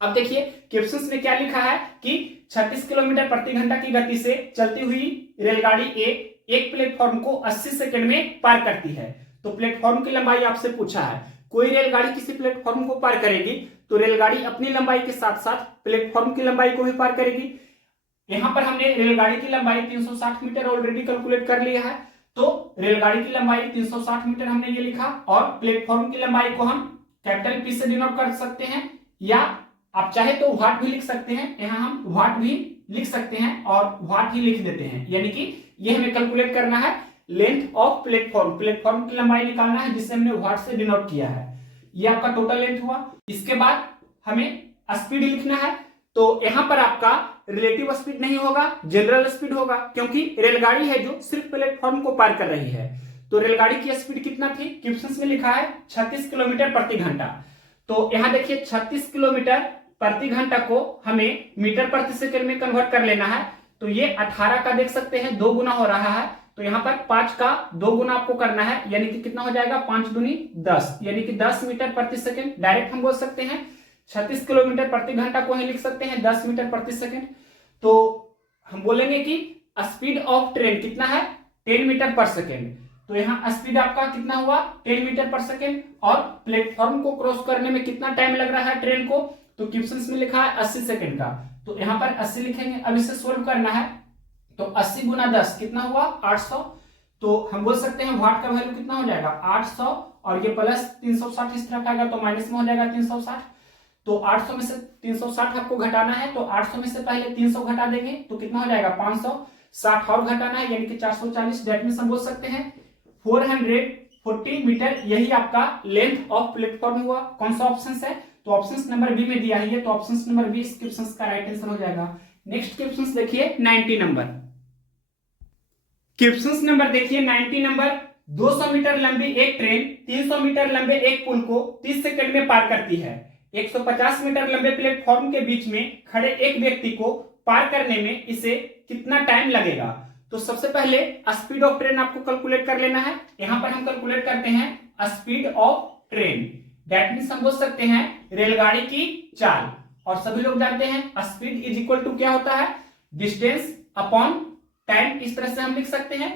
अब देखिए क्वेश्चन में क्या लिखा है कि 36 किलोमीटर प्रति घंटा की गति से चलती हुई रेलगाड़ी एक प्लेटफॉर्म को 80 सेकंड में पार करती है। तो प्लेटफॉर्म की लंबाई आपसे पूछा है, कोई रेलगाड़ी किसी प्लेटफॉर्म को पार करेगी तो रेलगाड़ी अपनी लंबाई के साथ साथ प्लेटफॉर्म की लंबाई को भी पार करेगी। यहां पर हमने रेलगाड़ी की लंबाई 360 मीटर ऑलरेडी कैलकुलेट कर लिया है, तो रेलगाड़ी की लंबाई 360 मीटर हमने ये लिखा और प्लेटफॉर्म की लंबाई को हम कैपिटल पी से डिनोट कर सकते हैं या आप चाहे तो वाट भी लिख सकते हैं। यहां हम वाट भी लिख सकते हैं और वाट ही लिख देते हैं, यानी कि ये हमें कैलकुलेट करना है लेंथ ऑफ प्लेटफॉर्म की लंबाई निकालना है जिसे हमने वाट से डिनोट किया है। ये आपका टोटल लेंथ हुआ। इसके बाद हमें स्पीड लिखना है, तो यहां पर आपका रिलेटिव स्पीड नहीं होगा, जनरल स्पीड होगा, क्योंकि रेलगाड़ी है जो सिर्फ प्लेटफॉर्म को पार कर रही है। तो रेलगाड़ी की स्पीड कितना थी, क्वेश्चन में लिखा है 36 किलोमीटर प्रति घंटा। तो यहां देखिए 36 किलोमीटर प्रति घंटा को हमें मीटर प्रति सेकंड में कन्वर्ट कर लेना है। तो ये 18 का देख सकते हैं 2 गुना हो रहा है, तो यहाँ पर 5 का 2 गुना आपको करना है, यानी कि कितना हो जाएगा 5 दूनी 10, यानी कि 10 मीटर प्रति सेकंड। डायरेक्ट हम बोल सकते हैं 36 किलोमीटर प्रति घंटा को ही लिख सकते हैं 10 मीटर प्रति सेकंड। तो हम बोलेंगे कि स्पीड ऑफ ट्रेन कितना है 10 मीटर पर सेकेंड। तो यहाँ स्पीड आपका कितना हुआ 10 मीटर पर सेकेंड, और प्लेटफॉर्म को क्रॉस करने में कितना टाइम लग रहा है ट्रेन को, तो क्वेश्चन में लिखा है 80 सेकेंड का। तो यहाँ पर 80 लिखेंगे। अब इसे सोल्व करना है, तो 80 गुना 10 कितना हुआ 800। तो हम बोल सकते हैं वाट का वैल्यू कितना हो जाएगा 800, और ये प्लस 360 इस तरफ आएगा तो माइनस में हो जाएगा 360। तो 800 में से 360 आपको घटाना है, तो 800 में से पहले 300 घटा देंगे तो कितना हो जाएगा 560 और घटाना है, यानी कि 440। दैट मींस हम बोल सकते हैं 440 मीटर, यही आपका लेंथ ऑफ प्लेटफॉर्म हुआ। कौन सा ऑप्शन है, तो ऑप्शन नंबर बी में दिया है, तो ऑप्शन नंबर बी इस क्वेश्चन का राइट आंसर हो जाएगा। नेक्स्ट क्वेश्चन देखिए 90 नंबर। क्वेश्चन नंबर देखिए 90 नंबर। 200 मीटर लंबी एक ट्रेन 300 मीटर लंबे एक पुल को 30 सेकंड में पार करती है। 150 मीटर लंबे प्लेटफॉर्म के बीच में खड़े एक व्यक्ति को पार करने में इसे कितना टाइम लगेगा। तो सबसे पहले स्पीड ऑफ ट्रेन आपको कैलकुलेट कर लेना है। यहां पर हम कैलकुलेट करते हैं speed of train, that means हम बोल सकते हैं रेलगाड़ी की चाल, और सभी लोग जानते हैं स्पीड इज इक्वल टू क्या होता है डिस्टेंस अपॉन टाइम, इस तरह से हम लिख सकते हैं।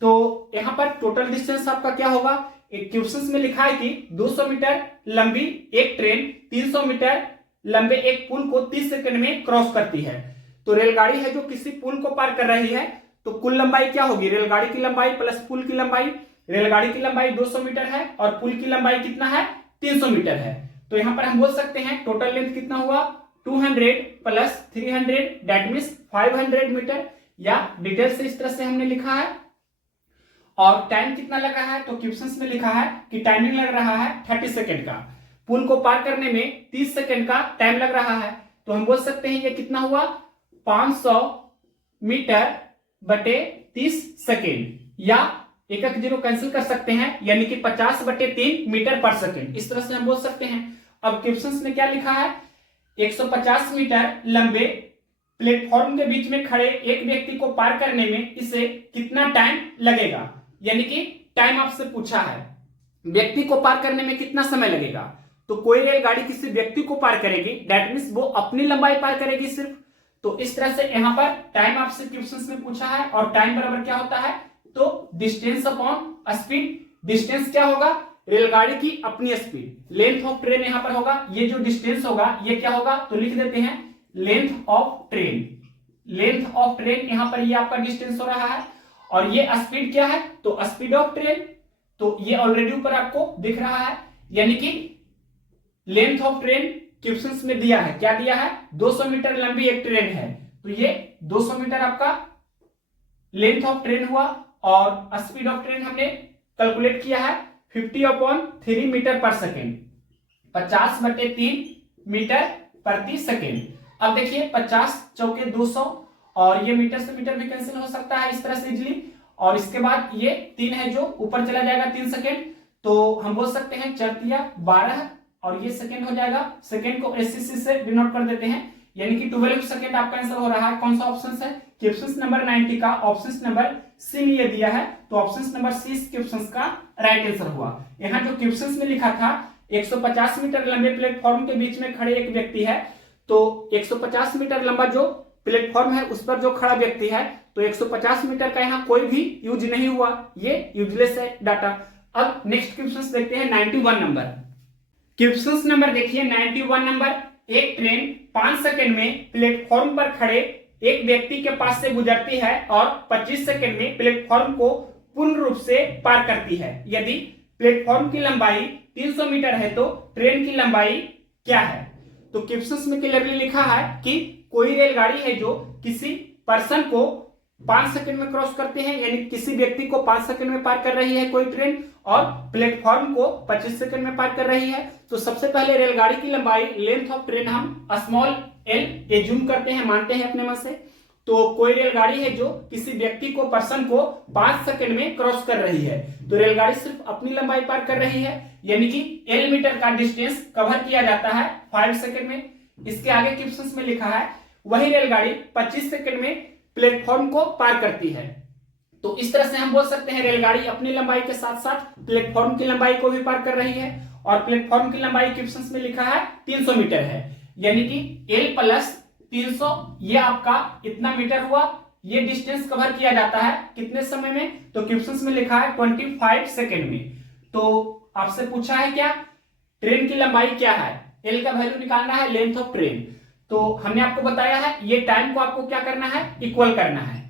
तो यहां पर टोटल डिस्टेंस आपका क्या होगा, एक क्वेश्चन में लिखा है कि 200 मीटर लंबी एक ट्रेन 300 मीटर लंबे एक पुल को 30 सेकंड में क्रॉस करती है। तो रेलगाड़ी है जो किसी पुल को पार कर रही है, तो कुल लंबाई क्या होगी, रेलगाड़ी की लंबाई प्लस पुल की लंबाई। रेलगाड़ी की लंबाई 200 मीटर है और पुल की लंबाई कितना है 300 मीटर है। तो यहां पर हम बोल सकते हैं टोटल लेंथ कितना हुआ 200 प्लस 300, दैट मींस 500 मीटर, या डिटेल से इस तरह से हमने लिखा है। और टाइम कितना लग रहा है, तो क्वेश्चन में लिखा है कि टाइमिंग लग रहा है 30 सेकंड का। पुल को पार करने में 30 सेकंड का टाइम लग रहा है। तो हम बोल सकते हैं ये कितना हुआ 500 मीटर बटे 30 सेकेंड, या एक एक जीरो कैंसिल कर सकते हैं, यानी कि 50 बटे 3 मीटर पर सेकेंड, इस तरह से हम बोल सकते हैं। अब क्वेश्चन में क्या लिखा है 150 मीटर लंबे प्लेटफॉर्म के बीच में खड़े एक व्यक्ति को पार करने में इसे कितना टाइम लगेगा, यानी कि टाइम आपसे पूछा है व्यक्ति को पार करने में कितना समय लगेगा। तो कोई रेलगाड़ी किसी व्यक्ति को पार करेगी, दैट मींस वो अपनी लंबाई पार करेगी सिर्फ। तो इस तरह से यहां पर टाइम आपसे क्वेश्चन में पूछा है, और टाइम बराबर क्या होता है, तो डिस्टेंस अपॉन स्पीड। डिस्टेंस क्या होगा, रेलगाड़ी की अपनी स्पीड, लेंथ ऑफ ट्रेन यहां पर होगा, ये जो डिस्टेंस होगा ये क्या होगा, तो लिख देते हैं length of train. Length of train यहां पर ये आपका डिस्टेंस हो रहा है, और ये स्पीड क्या है, तो स्पीड ऑफ ट्रेन। तो ये ऑलरेडी ऊपर आपको दिख रहा है, यानी कि लेंथ ऑफ ट्रेन क्वेश्चंस में दिया है, क्या दिया है 200 मीटर लंबी एक ट्रेन है, तो ये 200 मीटर आपका लेंथ ऑफ ट्रेन हुआ, और स्पीड ऑफ ट्रेन हमने कैलकुलेट किया है 50/3 मीटर पर सेकेंड, 50 बटे 3 मीटर प्रति सेकेंड। अब देखिए 50 चौके 200, और ये मीटर से मीटर भी कैंसिल हो सकता है इस तरह से इजिली, और इसके बाद ये 3 है जो ऊपर चला जाएगा 3 सेकेंड, तो हम बोल सकते हैं 4 12, और ये सेकेंड हो जाएगा। सेकेंड को एससीसी से डिनोट कर देते हैं, यानी कि 12 सेकेंड आपका आंसर हो रहा है। कौन सा ऑप्शन है, क्वेश्चन नंबर 90 का ऑप्शन नंबर सी में ये दिया है, तो ऑप्शन नंबर सी इस क्वेश्चन का राइट आंसर हुआ। यहाँ जो क्वेश्चन में लिखा था 150 मीटर लंबे प्लेटफॉर्म के बीच में खड़े एक व्यक्ति है, तो 150 मीटर लंबा जो प्लेटफॉर्म है उस पर जो खड़ा व्यक्ति है, तो 150 मीटर का यहाँ कोई भी यूज नहीं हुआ, ये यूजलेस है डाटा। अब नेक्स्ट क्वेश्चन देखते हैं 91 नंबर। क्वेश्चन नंबर देखिए 91 नंबर। एक ट्रेन 5 सेकंड में प्लेटफॉर्म पर खड़े एक व्यक्ति के पास से गुजरती है और 25 सेकंड में प्लेटफॉर्म को पूर्ण रूप से पार करती है। यदि प्लेटफॉर्म की लंबाई 300 मीटर है तो ट्रेन की लंबाई क्या है। तो क्वेश्चन में क्लियरली लिखा है कि कोई रेलगाड़ी है जो किसी पर्सन को 5 सेकंड में क्रॉस करते हैं, यानी किसी व्यक्ति को 5 सेकंड में पार कर रही है कोई ट्रेन और प्लेटफॉर्म को 25 सेकंड में पार कर रही है। तो सबसे पहले रेलगाड़ी की लंबाई लेंथ ऑफ ट्रेन हम स्मॉल एल एज्यूम करते हैं, मानते हैं अपने मन से। तो कोई रेलगाड़ी है जो किसी व्यक्ति को, पर्सन को 5 सेकंड में क्रॉस कर रही है, तो रेलगाड़ी सिर्फ अपनी लंबाई पार कर रही है, यानी कि एल मीटर का डिस्टेंस कवर किया जाता है 5 सेकंड में। इसके आगे क्वेश्चन में लिखा है वही रेलगाड़ी 25 सेकंड में प्लेटफॉर्म को पार करती है। तो इस तरह से हम बोल सकते हैं रेलगाड़ी अपनी लंबाई के साथ साथ प्लेटफॉर्म की लंबाई को भी पार कर रही है, और प्लेटफॉर्म की लंबाई क्वेश्चन में लिखा है 300 मीटर है, यानी कि एल प्लस 300, ये आपका इतना मीटर हुआ। ये डिस्टेंस कवर किया जाता है कितने समय में, तो क्वेश्चन में लिखा है 25 सेकंड में। तो आपसे पूछा है क्या, ट्रेन की लंबाई क्या है, एल का वैल्यू निकालना है, लेंथ ऑफ ट्रेन। तो हमने आपको बताया है ये टाइम को आपको क्या करना है, इक्वल करना है,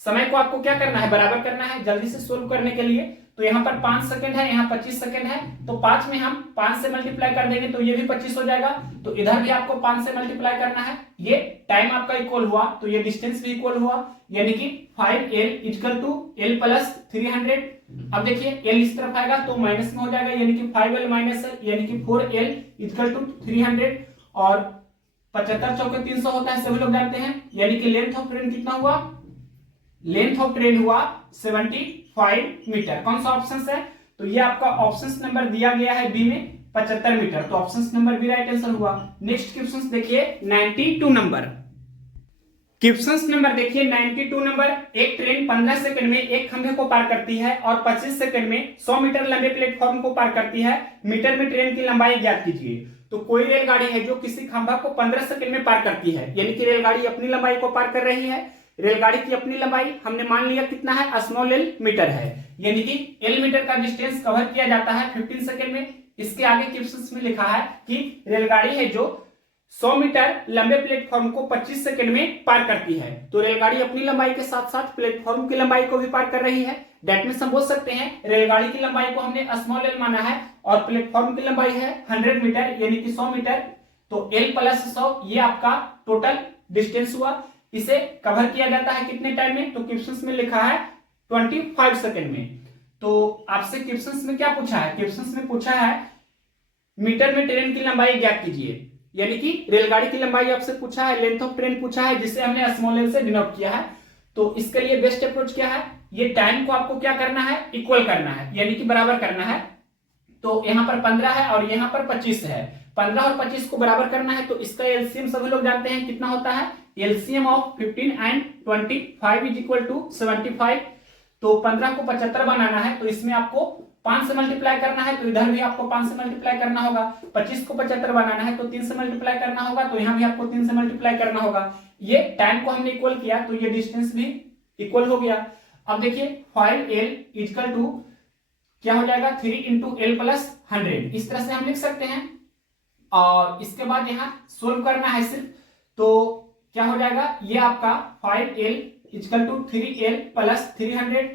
समय को आपको क्या करना है, बराबर करना है जल्दी से सोल्व करने के लिए। तो यहाँ पर 5 सेकंड है, यहाँ 25 सेकंड है, तो 5 में हम 5 से मल्टीप्लाई कर देंगे तो ये भी 25 हो जाएगा। तो इधर भी आपको 5 से मल्टीप्लाई करना है, ये टाइम आपका इक्वल हुआ तो ये डिस्टेंस भी इक्वल हुआ, यानी कि 5L equal to L plus 300। अब देखिए L इस तरफ आएगा तो माइनस में हो जाएगा, यानी कि 5L माइनस यानी कि 4L इक्वल टू 300, और 75 चौके 300 होता है, सभी लोग जानते हैं। यानी कि लेंथ ऑफ ट्रेन कितना हुआ, लेंथ ऑफ ट्रेन हुआ 75 मीटर। कौन सा ऑप्शन है, तो ये आपका ऑप्शन नंबर दिया गया है बी में 75 मीटर, तो option number B right answer हुआ। नेक्स्ट क्वेश्चन देखिए 92 नंबर। क्वेश्चन नंबर देखिए 92 नंबर। एक ट्रेन 15 सेकंड में एक खंभे को पार करती है और 25 सेकंड में 100 मीटर लंबे प्लेटफॉर्म को पार करती है, मीटर में ट्रेन की लंबाई ज्ञात कीजिए। तो कोई रेलगाड़ी है जो किसी खंभा को 15 सेकंड में पार करती है, यानी कि रेलगाड़ी अपनी लंबाई को पार कर रही है। रेलगाड़ी की अपनी लंबाई हमने मान लिया कितना है, स्मॉल एल मीटर है, यानी कि एल मीटर का डिस्टेंस कवर किया जाता है 15 सेकंड में। इसके आगे क्वेश्चन में लिखा है कि रेलगाड़ी है जो 100 मीटर लंबे प्लेटफॉर्म को 25 सेकंड में पार करती है। तो रेलगाड़ी अपनी लंबाई के साथ साथ प्लेटफॉर्म की लंबाई को भी पार कर रही है। डेट में हम बोल सकते हैं रेलगाड़ी की लंबाई को हमने स्मॉल एल माना है और प्लेटफॉर्म की लंबाई है 100 मीटर यानी कि 100 मीटर। तो एल प्लस 100 ये आपका टोटल डिस्टेंस हुआ। इसे कवर किया जाता है कितने टाइम में, तो क्वेश्चन में लिखा है 25 सेकंड में। तो आपसे क्वेश्चन में क्या पूछा है, क्वेश्चन में पूछा है मीटर में ट्रेन की लंबाई ज्ञात कीजिए, यानी कि रेलगाड़ी की लंबाई आपसे पूछा है, लेंथ ऑफ ट्रेन पूछा है, जिसे हमने स्मॉल एल से डिनोट किया है। तो इसके लिए बेस्ट अप्रोच क्या है, ये टाइम को आपको क्या करना है, इक्वल करना है, यानी कि बराबर करना है। तो यहाँ पर 15 है और यहाँ पर 25 है, 15 और 25 को बराबर करना है। तो इसका एलसीएम सभी लोग जानते हैं कितना होता है, LCM of 15 and 25 is equal to 75। तो 15 को 75 बनाना है तो इसमें आपको 5 से मल्टीप्लाई करना है, तो इधर भी आपको 5 से मल्टीप्लाई करना होगा। 25 को 75 बनाना है तो 3 से मल्टीप्लाई करना होगा, तो यहाँ भी आपको 3 से मल्टीप्लाई करना होगा। ये टाइम को हमने इक्वल किया तो ये डिस्टेंस भी इक्वल हो गया। अब देखिए 5L इक्वल टू क्या हो जाएगा, 3 इंटू एल प्लस 100, इस तरह से हम लिख सकते हैं। और इसके बाद यहाँ सोल्व करना है सिर्फ, तो क्या हो जाएगा, ये आपका 5L equal to 3L plus 300,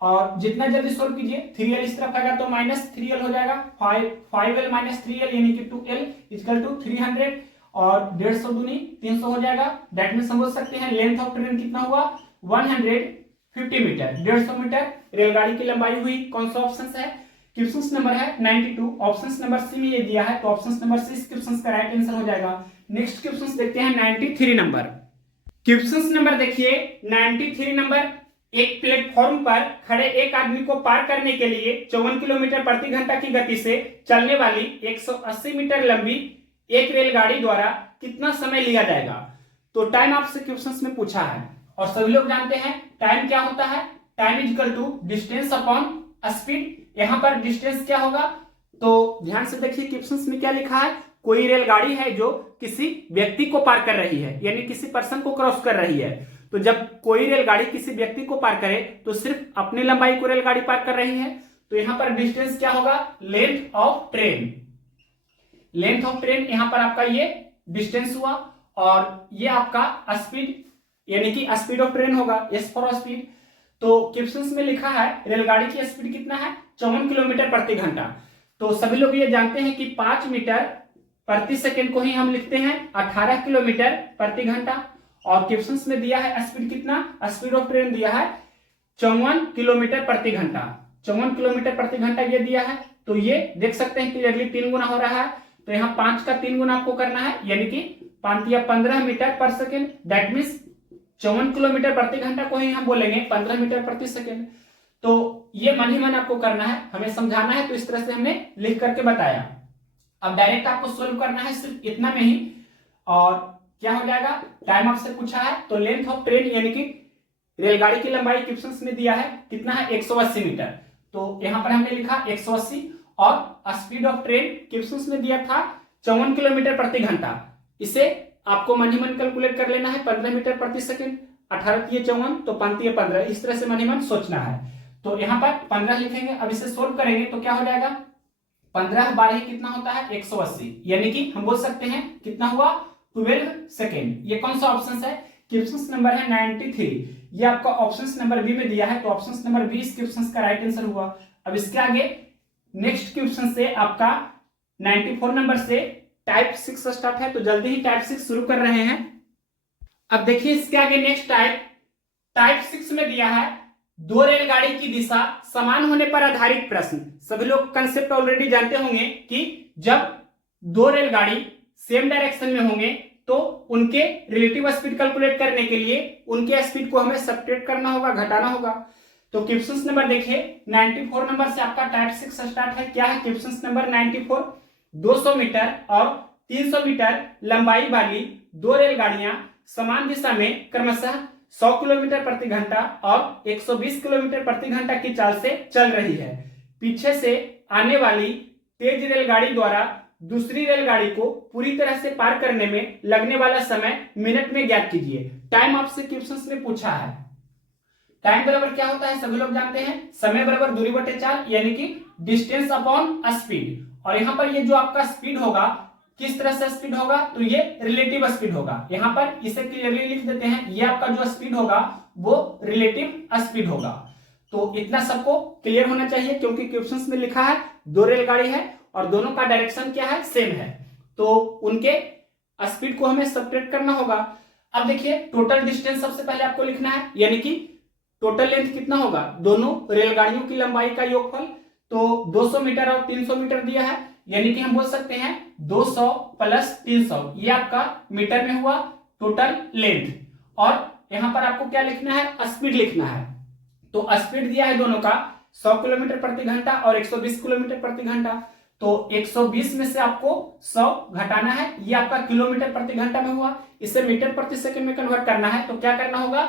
और जितना जल्दी सोल्व कीजिए 3L इस तरफ आएगा तो माइनस 3L हो जाएगा, 5L माइनस 3L यानी कि 2L इक्वल टू 300, और 150 दूनी 300 हो जाएगा। दैट मीन समझ सकते हैं लेंथ ऑफ ट्रेन कितना हुआ, 150 मीटर, 150 मीटर रेलगाड़ी की लंबाई हुई। कौन सा ऑप्शन है, क्वेश्चन नंबर है 92, ऑप्शन नंबर सी में ये दिया है, तो ऑप्शन नंबर सी इस क्वेश्चन का राइट आंसर हो जाएगा। नेक्स्ट क्वेश्चन देखते हैं 93 नंबर। क्वेश्चन नंबर देखिए 93 नंबर। एक प्लेटफॉर्म पर खड़े एक आदमी को पार करने के लिए 54 किलोमीटर प्रति घंटा की गति से चलने वाली 180 मीटर लंबी एक रेलगाड़ी द्वारा कितना समय लिया जाएगा। तो टाइम आपसे क्वेश्चन में पूछा है और सभी लोग जानते हैं टाइम क्या होता है, time is equal to distance upon speed. यहां पर डिस्टेंस क्या होगा, तो ध्यान से देखिए क्वेश्चन में क्या लिखा है, कोई रेलगाड़ी है जो किसी व्यक्ति को पार कर रही है, यानी किसी पर्सन को क्रॉस कर रही है। तो जब कोई रेलगाड़ी किसी व्यक्ति को पार करे तो सिर्फ अपनी लंबाई को रेलगाड़ी पार कर रही है। तो यहां पर डिस्टेंस क्या होगा, length of train. Length of train यहां पर आपका ये डिस्टेंस हुआ, और ये आपका स्पीड यानी कि स्पीड ऑफ ट्रेन होगा, एस फॉर स्पीड। तो क्वेश्चन में लिखा है रेलगाड़ी की स्पीड कितना है, 54 किलोमीटर प्रति घंटा। तो सभी लोग ये जानते हैं कि 5 मीटर प्रति सेकंड को ही हम लिखते हैं 18 किलोमीटर प्रति घंटा, और क्वेश्चंस में दिया है स्पीड कितना, स्पीड ऑफ ट्रेन दिया है 54 किलोमीटर प्रति घंटा, 54 किलोमीटर प्रति घंटा ये दिया है। तो ये देख सकते हैं क्लियरली 3 गुना हो रहा है, तो यहाँ 5 का 3 गुना आपको करना है, यानी कि 5 या 15 मीटर पर सेकेंड, दैट मीन्स 54 किलोमीटर प्रति घंटा को ही हम बोलेंगे 15 मीटर प्रति सेकेंड। तो ये मन ही मन आपको करना है, हमें समझाना है, तो इस तरह से हमने लिख करके बताया। अब डायरेक्ट आपको सोल्व करना है सिर्फ इतना में ही, और क्या हो जाएगा, टाइम आपसे पूछा है तो लेंथ ऑफ ट्रेन यानी कि रेलगाड़ी की लंबाई क्वेश्चंस में दिया है कितना है 180 मीटर, तो यहां पर हमने लिखा 180, और स्पीड ऑफ ट्रेन क्वेश्चंस में दिया था 54 किलोमीटर प्रति घंटा। इसे आपको मन ही मन कैलकुलेट कर लेना है, 15 मीटर प्रति सेकंड, 18 तिये 54 तो 5 तिये 15, इस तरह से मन ही मन सोचना है। तो यहाँ पर 15 लिखेंगे, अब इसे सोल्व करेंगे तो क्या हो जाएगा, 15 12 कितना होता है 180, यानी कि हम बोल सकते हैं कितना हुआ 12 सेकेंड। ये कौन सा ऑप्शन है, क्वेश्चन नंबर है 93, ये आपका ऑप्शन नंबर बी में दिया है, तो ऑप्शन नंबर बी इस क्वेश्चन का राइट आंसर हुआ। अब इसके आगे नेक्स्ट क्वेश्चन से आपका 94 नंबर से टाइप 6 स्टार्ट है, तो जल्दी ही टाइप 6 शुरू कर रहे हैं। अब देखिए इसके आगे नेक्स्ट टाइप 6 में दिया है दो रेलगाड़ी की दिशा समान होने पर आधारित प्रश्न। सभी लोग कंसेप्ट ऑलरेडी जानते होंगे कि जब दो रेलगाड़ी सेम डायरेक्शन में होंगे तो उनके रिलेटिव स्पीड कैलकुलेट करने के लिए उनके स्पीड को हमें सब्ट्रैक्ट करना होगा, घटाना होगा। तो क्वेश्चन नंबर देखिए 94 नंबर से आपका टाइप 6 स्टार्ट है। क्या है क्वेश्चन नंबर 94, 200 मीटर और 300 मीटर लंबाई वाली दो रेलगाड़ियां समान दिशा में क्रमशः 100 किलोमीटर प्रति घंटा और 120 किलोमीटर प्रति घंटा की चाल से चल रही है। पीछे से आने वाली तेज रेलगाड़ी द्वारा दूसरी रेलगाड़ी को पूरी तरह से पार करने में लगने वाला समय मिनट में ज्ञात कीजिए। टाइम आपसे क्वेश्चंस में पूछा है। टाइम बराबर क्या होता है, सभी लोग जानते हैं, समय बराबर दूरी बटे चाल, यानी कि डिस्टेंस अपॉन स्पीड। और यहाँ पर ये जो आपका स्पीड होगा किस तरह से स्पीड होगा, तो ये रिलेटिव स्पीड होगा। यहाँ पर इसे क्लियरली लिख देते हैं, ये आपका जो स्पीड होगा वो रिलेटिव स्पीड होगा। तो इतना सबको क्लियर होना चाहिए, क्योंकि क्वेश्चंस में लिखा है दो रेलगाड़ी है और दोनों का डायरेक्शन क्या है, सेम है, तो उनके स्पीड को हमें सब्ट्रैक्ट करना होगा। अब देखिए टोटल डिस्टेंस सबसे पहले आपको लिखना है, यानी कि टोटल लेंथ कितना होगा, दोनों रेलगाड़ियों की लंबाई का योगफल। तो 200 मीटर और 300 मीटर दिया है, यानी कि हम बोल सकते हैं 200 प्लस 300, ये आपका मीटर में हुआ टोटल लेंथ। और यहां पर आपको क्या लिखना है, स्पीड लिखना है। तो स्पीड दिया है दोनों का 100 किलोमीटर प्रति घंटा और 120 किलोमीटर प्रति घंटा। तो 120 में से आपको 100 घटाना है, ये आपका किलोमीटर प्रति घंटा में हुआ। इसे मीटर प्रति सेकंड में कन्वर्ट करना है, तो क्या करना होगा,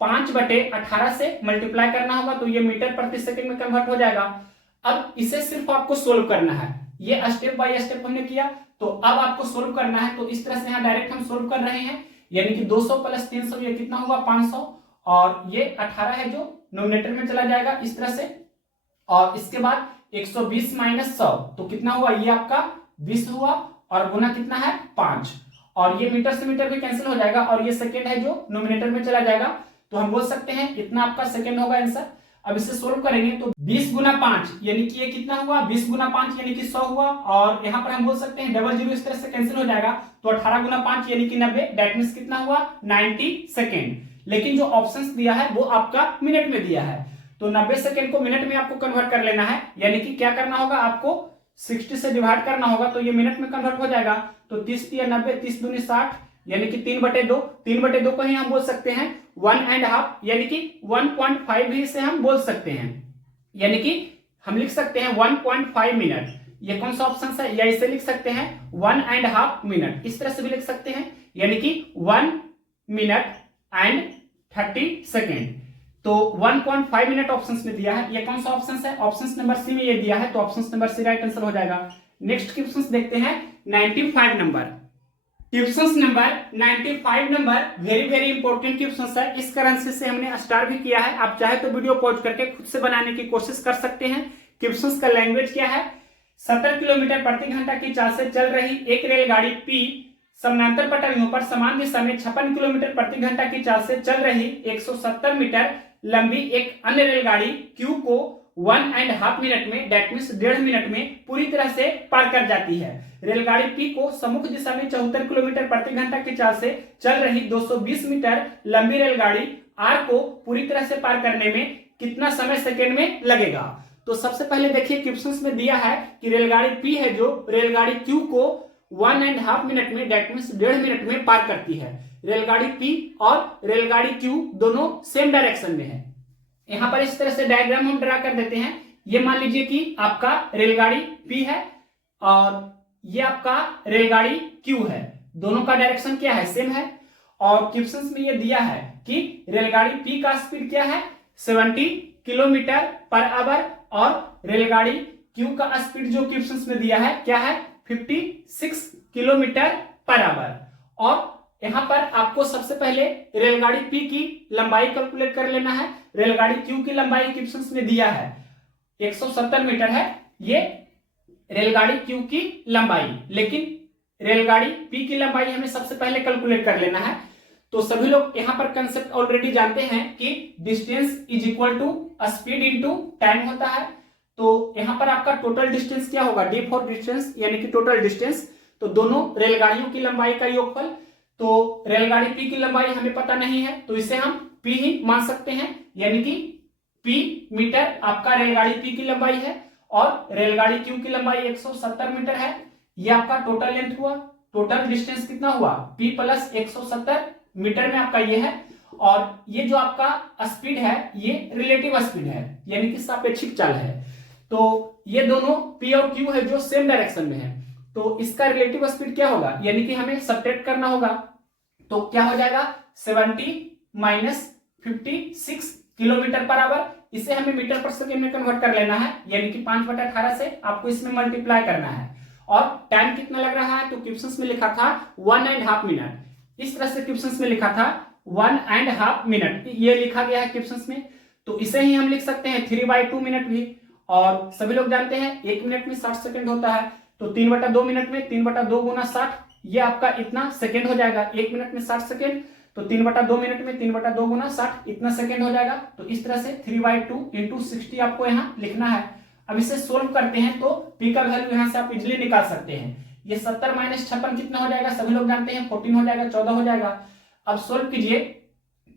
5/18 से मल्टीप्लाई करना होगा, तो ये मीटर प्रति सेकंड में कन्वर्ट हो जाएगा। अब इसे सिर्फ आपको सोल्व करना है, ये स्टेप बाय स्टेप हमने किया, तो अब आपको सोल्व करना है। तो इस तरह से यहाँ डायरेक्ट हम सोल्व कर रहे हैं, यानी कि 200 प्लस 300 ये कितना हुआ 500, और ये 18 है जो नोमिनेटर में चला जाएगा इस तरह से। और इसके बाद 120 माइनस 100 तो कितना हुआ, ये आपका 20 हुआ, और गुना कितना है 5, और ये मीटर से मीटर भी कैंसिल हो जाएगा, और ये सेकेंड है जो नोमिनेटर में चला जाएगा। तो हम बोल सकते हैं इतना आपका सेकेंड होगा आंसर। अब इसे सोल्व करेंगे तो 20 गुना 5 यानी कि ये कितना हुआ, 20 गुना 5 यानी कि 100 हुआ, और यहाँ पर हम बोल सकते हैं डबल जीरो इस तरह से कैंसिल हो जाएगा, तो 18 गुना 5 यानी कि 90, दैट मींस कितना हुआ 90 सेकेंड। लेकिन जो ऑप्शंस दिया है वो आपका मिनट में दिया है, तो 90 सेकेंड को मिनट में आपको कन्वर्ट कर लेना है, यानी कि क्या करना होगा, आपको 60 से डिवाइड करना होगा, तो ये मिनट में कन्वर्ट हो जाएगा। तो 30 या 90, 30 दूनी 60, यानी कि 3/2, 3/2 को ही हम बोल सकते हैं 1.5, यानी कि 1.5 भी इसे हम बोल सकते हैं, यानी कि हम लिख सकते हैं 1.5 मिनट। ये कौन सा ऑप्शन है, या इसे लिख सकते हैं 1.5 मिनट, इस तरह से भी लिख सकते हैं, यानी कि 1 मिनट एंड 30 सेकेंड। तो 1.5 मिनट ऑप्शन में दिया है, ये कौन सा ऑप्शन है, ऑप्शन नंबर सी में ये दिया है, तो option number C right answer हो जाएगा। नेक्स्ट क्वेश्चन देखते हैं 95 number. Question number 95 number very very important question है, इस करेंसी से हमने स्टार्ट भी किया है। आप चाहे तो वीडियो पॉज करके खुद से बनाने की कोशिश कर सकते हैं। क्वेश्चन का लैंग्वेज क्या है, 70 किलोमीटर प्रति घंटा की चाल से चल रही एक रेलगाड़ी पी समानांतर पटरियों पर समान दिशा में 56 किलोमीटर प्रति घंटा की चाल से चल रही 170 मीटर लंबी एक अन्य रेलगाड़ी क्यू को 1.5 मिनट में, दैट मीन्स 1.5 मिनट में पूरी तरह से पार कर जाती है। रेलगाड़ी पी को सम्मुख दिशा में 74 किलोमीटर प्रति घंटा की चाल से चल रही 220 मीटर लंबी रेलगाड़ी आर को पूरी तरह से पार करने में कितना समय सेकेंड में लगेगा। तो सबसे पहले देखिए क्वेश्चंस में दिया है कि रेलगाड़ी पी है जो रेलगाड़ी क्यू को 1.5 मिनट में, दैट मीन्स 1.5 मिनट में पार करती है। रेलगाड़ी पी और रेलगाड़ी क्यू दोनों सेम डायरेक्शन में है। यहां पर इस तरह से डायग्राम हम ड्रा कर देते हैं। ये मान लीजिए कि आपका रेलगाड़ी पी है और ये आपका रेलगाड़ी क्यू है, दोनों का डायरेक्शन क्या है, सेम है। और क्वेश्चंस में ये दिया है कि रेलगाड़ी पी का स्पीड क्या है, 70 किलोमीटर पर आवर, और रेलगाड़ी क्यू का स्पीड जो क्वेश्चंस में दिया है क्या है, 56 किलोमीटर पर आवर। और यहां पर आपको सबसे पहले रेलगाड़ी पी की लंबाई कैलकुलेट कर लेना है। रेलगाड़ी क्यू की लंबाई क्वेश्चंस में दिया है 170 मीटर है, ये रेलगाड़ी क्यू की लंबाई, लेकिन रेलगाड़ी पी की लंबाई हमें सबसे पहले कैलकुलेट कर लेना है। तो सभी लोग यहां पर कंसेप्ट ऑलरेडी जानते हैं कि distance is equal to speed into time होता है। तो यहां पर आपका टोटल डिस्टेंस क्या होगा, डी फॉर डिस्टेंस यानी कि टोटल डिस्टेंस, तो दोनों रेलगाड़ियों की लंबाई का योगफल। तो रेलगाड़ी पी की लंबाई हमें पता नहीं है तो इसे हम पी ही मान सकते हैं, यानी कि पी मीटर आपका रेलगाड़ी पी की लंबाई है और रेलगाड़ी क्यू की लंबाई 170 मीटर है। ये आपका टोटल लेंथ हुआ। टोटल डिस्टेंस कितना हुआ, पी प्लस 170 मीटर में आपका ये है। और ये जो आपका स्पीड है ये रिलेटिव स्पीड है, यानी कि सापेक्षिक चाल है। तो ये दोनों पी और क्यू है जो सेम डायरेक्शन में है, तो इसका रिलेटिव स्पीड क्या होगा, यानी कि हमें सब्ट्रैक्ट करना होगा। तो क्या हो जाएगा, 70 माइनस 56 किलोमीटर पर आवर, इसे हमें मीटर पर सेकेंड में कन्वर्ट कर लेना है, यानी कि 5/18 से आपको इसमें मल्टीप्लाई करना है। और टाइम कितना लग रहा है, तो क्वेश्चंस में लिखा था 1.5 मिनट, इस तरह से क्वेश्चंस में लिखा था 1.5 मिनट, ये लिखा गया है क्वेश्चंस में। तो इसे ही हम लिख सकते हैं 3/2 मिनट भी। और सभी लोग जानते हैं 1 मिनट में 60 सेकंड होता है, तो 3/2 मिनट में 3/2 गुना 60, ये आपका इतना सेकंड हो जाएगा। 1 मिनट में 60 सेकंड, तो 3/2 मिनट में 3/2 गुना 60 इतना सेकंड हो जाएगा। तो इस तरह से 3/2 इंटू 60 आपको यहाँ लिखना है। अब इसे सोल्व करते हैं तो पी का वैल्यू यहाँ से आप इजिली निकाल सकते हैं। ये 70 माइनस 56 कितना हो जाएगा, सभी लोग जानते हैं 14 हो जाएगा, 14 हो जाएगा। अब सोल्व कीजिए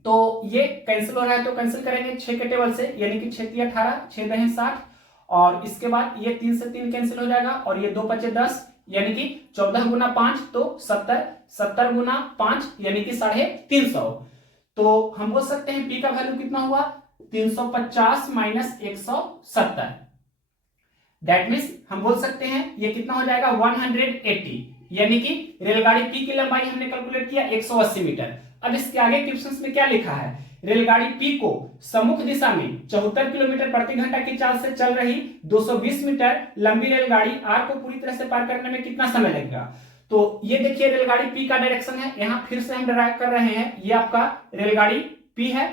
तो ये कैंसिल हो रहा है, तो कैंसिल करेंगे 6 के टेबल से, यानी कि 6 × 18, 6 × 60, और इसके बाद ये 3 से 3 कैंसिल हो जाएगा, और ये 2 × 5 = 10, यानी कि 14 गुना 5 तो 70, 70 गुना 5 यानी कि 350। तो हम बोल सकते हैं पी का वैल्यू कितना हुआ, 350 माइनस 170, दैट मीन्स हम बोल सकते हैं ये कितना हो जाएगा 180, यानी कि रेलगाड़ी पी की लंबाई हमने कैलकुलेट किया 180 मीटर। अब इसके आगे क्वेश्चंस में क्या लिखा है, रेलगाड़ी पी को सम्मुख दिशा में 74 किलोमीटर प्रति घंटा की चाल से चल रही 220 मीटर लंबी रेलगाड़ी आर को पूरी तरह से पार करने में कितना समय लगेगा। तो ये देखिए रेलगाड़ी पी का डायरेक्शन है, यहाँ फिर से हम ड्राइव कर रहे हैं, ये आपका रेलगाड़ी पी है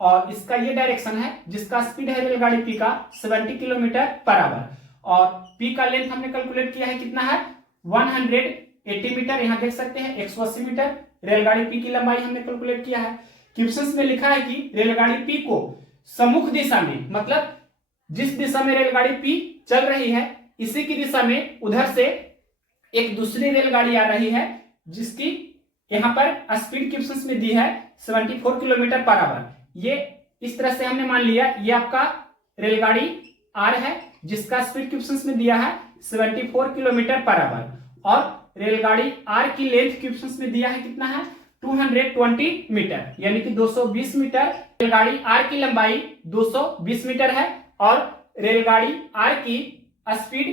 और इसका ये डायरेक्शन है जिसका स्पीड है रेलगाड़ी पी का 70 किलोमीटर पर आवर, और पी का लेंथ हमने कैलकुलेट किया है कितना है 180 मीटर, यहाँ देख सकते हैं 180 मीटर रेलगाड़ी पी की लंबाई हमने कैलकुलेट किया है। क्वेश्चंस में लिखा है कि रेलगाड़ी पी को सम्मुख दिशा में, मतलब जिस दिशा में रेलगाड़ी पी चल रही है इसी की दिशा में उधर से एक दूसरी रेलगाड़ी आ रही है जिसकी यहाँ पर स्पीड क्वेश्चंस में दी है 74 किलोमीटर पर आवर। ये इस तरह से हमने मान लिया ये आपका रेलगाड़ी आर है जिसका स्पीड क्वेश्चंस में दिया है 74 किलोमीटर पर आवर, और रेलगाड़ी आर की लेंथ क्वेश्चंस में दिया है कितना है 220 मीटर, यानी कि 220 मीटर। रेलगाड़ी आर की लंबाई 220 मीटर है और रेलगाड़ी आर की स्पीड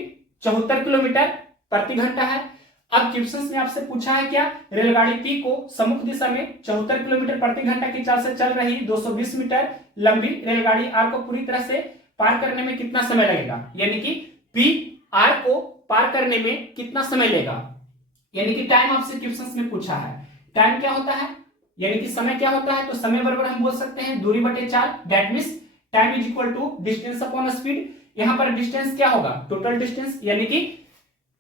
74 किलोमीटर प्रति घंटा है। अब क्वेश्चंस में आपसे पूछा है क्या, रेलगाड़ी पी को सम्मुख दिशा में 74 किलोमीटर प्रति घंटा की चाल से चल रही 220 मीटर लंबी रेलगाड़ी आर को पूरी तरह से पार करने में कितना समय लगेगा, यानी कि पी आर को पार करने में कितना समय लेगा, यानी कि टाइम आपसे क्वेश्चंस में पूछा है। टाइम क्या होता है, यानी कि समय क्या होता है, तो समय बराबर हम बोल सकते हैं दूरी बटे चाल, that means time is equal to distance upon speed. यहां पर डिस्टेंस क्या होगा, टोटल डिस्टेंस, यानी कि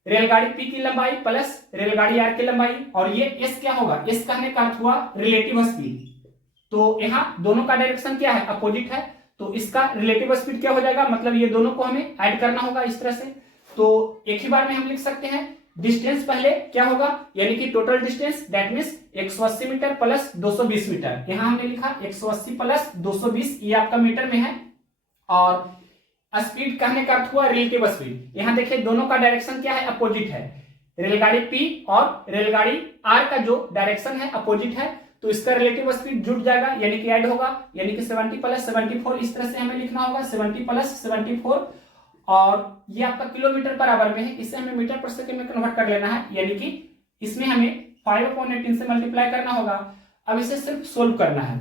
रेलगाड़ी पी की लंबाई प्लस रेलगाड़ी आर की लंबाई, और ये एस क्या होगा, एस कहने का अर्थ हुआ रिलेटिव स्पीड। तो यहाँ दोनों का डायरेक्शन क्या है, अपोजिट है, तो इसका रिलेटिव स्पीड क्या हो जाएगा, मतलब ये दोनों को हमें ऐड करना होगा इस तरह से। तो एक ही बार में हम लिख सकते हैं डिस्टेंस पहले क्या होगा, यानी कि total distance that means 180 metre plus 220 metre. यहां हमने लिखा 180 प्लस 220, ये आपका मीटर में है। और स्पीड कहने का अर्थ हुआ रिलेटिव स्पीड। यहां देखिए दोनों का डायरेक्शन क्या है, अपोजिट है। रेलगाड़ी P और रेलगाड़ी R का जो डायरेक्शन है अपोजिट है, तो इसका रिलेटिव स्पीड जुड़ जाएगा, यानी कि ऐड होगा, यानी कि 70 प्लस 74 इस तरह से हमें लिखना होगा, 70 प्लस 74। और ये आपका किलोमीटर पर आवर में है, इसे हमें मीटर पर सेकंड में कन्वर्ट कर लेना है, यानी कि इसमें हमें 5/18 से मल्टीप्लाई करना होगा। अब इसे सिर्फ सोल्व करना है।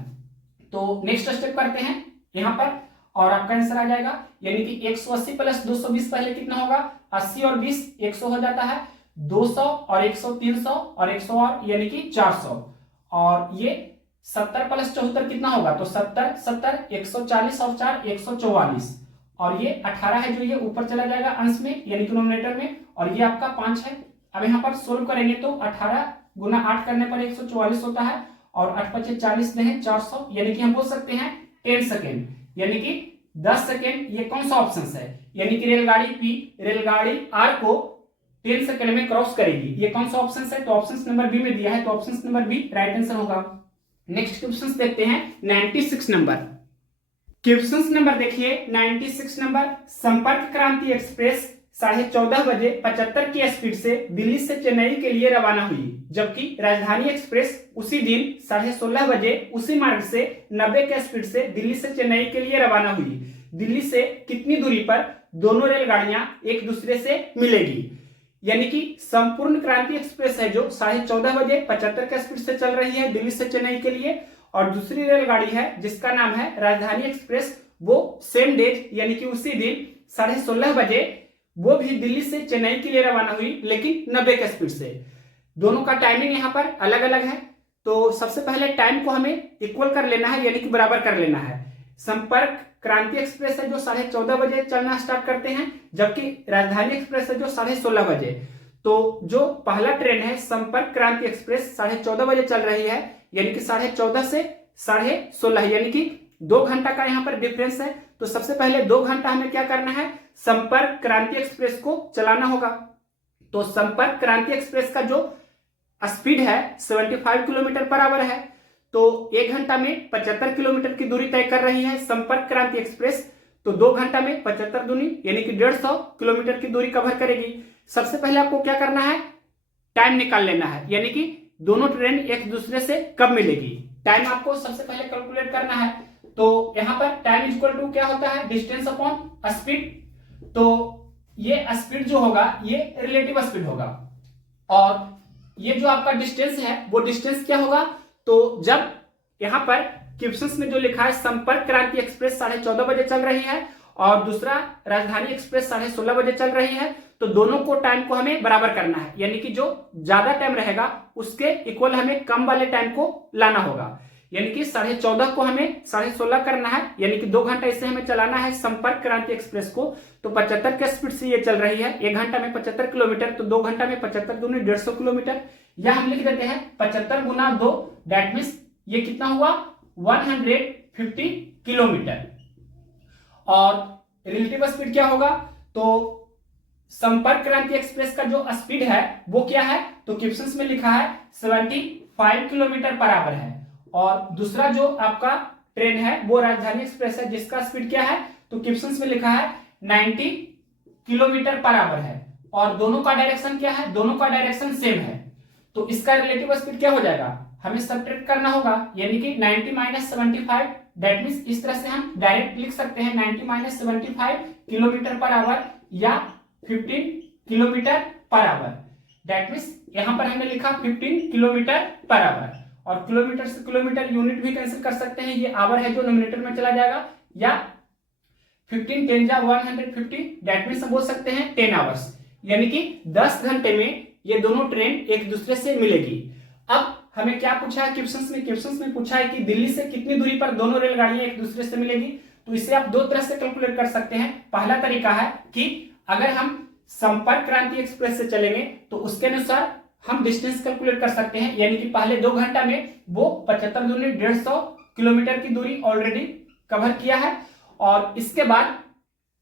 तो नेक्स्ट स्टेप करते हैं यहां पर, और आपका आंसर आ जाएगा, यानी कि 180 प्लस 220 पहले कितना होगा, 80 और 20 100 हो जाता है, 200 और 100 300 और 100 और यानी कि 400। और ये 70 प्लस 74 कितना होगा, तो 70 70 140 और 4 144, और ये 18 है जो ये ऊपर चला जाएगा अंश में यानी कि डिनोमिनेटर में, और ये आपका 5 है। अब यहाँ पर सोल्व करेंगे तो 18 गुना 8 करने पर 144 होता है, और 8 5 40 दें 400, यानी कि हम बोल सकते हैं 10 सेकेंड, यानी कि 10 सेकेंड। ये कौन सा ऑप्शन है, यानी कि रेलगाड़ी P रेलगाड़ी R को 10 सेकेंड में क्रॉस करेगी, ये कौन सा ऑप्शन है, तो ऑप्शन नंबर बी में दिया है, तो option number B right answer होगा। नेक्स्ट क्वेश्चन देखते हैं 96 नंबर। क्वेश्चन नंबर देखिए 96 नंबर, संपर्क क्रांति एक्सप्रेस 14:30 बजे 75 की स्पीड से दिल्ली से चेन्नई के लिए रवाना हुई, जबकि राजधानी एक्सप्रेस उसी दिन 16:30 बजे उसी मार्ग से 90 की स्पीड से दिल्ली से चेन्नई के लिए रवाना हुई। दिल्ली से कितनी दूरी पर दोनों रेलगाड़ियां एक दूसरे से मिलेगी, यानी कि संपूर्ण क्रांति एक्सप्रेस है जो 14:30 बजे 75 की स्पीड से चल रही है दिल्ली से चेन्नई के लिए, और दूसरी रेलगाड़ी है जिसका नाम है राजधानी एक्सप्रेस, वो सेम डेट यानी कि उसी दिन 16:30 बजे वो भी दिल्ली से चेन्नई के लिए रवाना हुई, लेकिन 90 की स्पीड से। दोनों का टाइमिंग यहाँ पर अलग अलग है, तो सबसे पहले टाइम को हमें इक्वल कर लेना है, यानी कि बराबर कर लेना है। संपर्क क्रांति एक्सप्रेस है जो 14:30 बजे चलना स्टार्ट करते हैं, जबकि राजधानी एक्सप्रेस है जो 16:30 बजे। तो जो पहला ट्रेन है संपर्क क्रांति एक्सप्रेस 14:30 बजे चल रही है, यानी कि 14:30 से 16:30, यानी कि 2 घंटा का यहाँ पर डिफरेंस है। तो सबसे पहले 2 घंटा हमें क्या करना है, संपर्क क्रांति एक्सप्रेस को चलाना होगा। तो संपर्क क्रांति एक्सप्रेस का जो स्पीड है 75 किलोमीटर पर आवर है, तो 1 घंटा में 75 किलोमीटर की दूरी तय कर रही है संपर्क क्रांति एक्सप्रेस। तो 2 घंटा में 75 दूनी यानी कि 150 किलोमीटर की दूरी कवर करेगी। सबसे पहले आपको क्या करना है, टाइम निकाल लेना है, यानी कि दोनों ट्रेन एक दूसरे से कब मिलेगी। टाइम आपको सबसे पहले कैलकुलेट करना है। तो यहां पर टाइम इक्वल टू क्या होता है, डिस्टेंस अपॉन स्पीड। तो ये स्पीड जो होगा ये रिलेटिव स्पीड होगा, और ये जो आपका डिस्टेंस है वो डिस्टेंस क्या होगा, तो जब यहां पर क्वेश्चंस में जो लिखा है संपर्क क्रांति एक्सप्रेस 14:30 बजे चल रही है और दूसरा राजधानी एक्सप्रेस 16:30 बजे चल रही है, तो दोनों को टाइम को हमें बराबर करना है, यानी कि जो ज्यादा टाइम रहेगा उसके इक्वल हमें कम वाले टाइम को लाना होगा, यानी कि 14:30 को हमें 16:30 करना है, यानी कि 2 घंटा इससे हमें चलाना है संपर्क क्रांति एक्सप्रेस को। तो 75 के स्पीड से ये चल रही है, 1 घंटा में 75 किलोमीटर, तो 2 घंटा में 75 दूनी 150 किलोमीटर, या हम लिख देते हैं 75 गुना 2, दैट मीन्स ये कितना हुआ 150 किलोमीटर। और रिलेटिव स्पीड क्या होगा, तो संपर्क क्रांति एक्सप्रेस का जो स्पीड है वो क्या है, तो क्वेश्चंस में लिखा है 75 किलोमीटर पर आवर है, और दूसरा जो आपका ट्रेन है वो राजधानी एक्सप्रेस है जिसका स्पीड क्या है, तो क्वेश्चंस में लिखा है 90 किलोमीटर पर आवर है, और दोनों का डायरेक्शन क्या है, दोनों का डायरेक्शन सेम है। तो इसका रिलेटिव स्पीड क्या हो जाएगा, हमें सब्ट्रैक्ट करना होगा, यानी कि 90 माइनस 75, दैट मींस इस तरह से हम डायरेक्ट लिख सकते हैं 90 माइनस 75 किलोमीटर पर आवर या 15 kilometre per our. That means यहां पर हमने लिखा 15 किलोमीटर पर आवर, और किलोमीटर से किलोमीटर यूनिट भी कैंसिल कर सकते हैं, ये आवर है जो नोमिनेटर में चला जाएगा, या 15 10 जा 150, दैट मींस हम बोल सकते हैं 10 आवर्स, यानी कि 10 घंटे में ये दोनों ट्रेन एक दूसरे से मिलेगी। अब हमें क्या पूछा है क्वेश्चंस में पूछा है कि दिल्ली से कितनी दूरी पर दोनों रेलगाड़ियां एक दूसरे से मिलेगी। तो इसे आप 2 तरह से कैलकुलेट कर सकते हैं। पहला तरीका है कि अगर हम संपर्क क्रांति एक्सप्रेस से चलेंगे तो उसके अनुसार हम डिस्टेंस कैलकुलेट कर सकते हैं, यानी कि पहले 2 घंटा में वो 75 दूनी 150 किलोमीटर की दूरी ऑलरेडी कवर किया है, और इसके बाद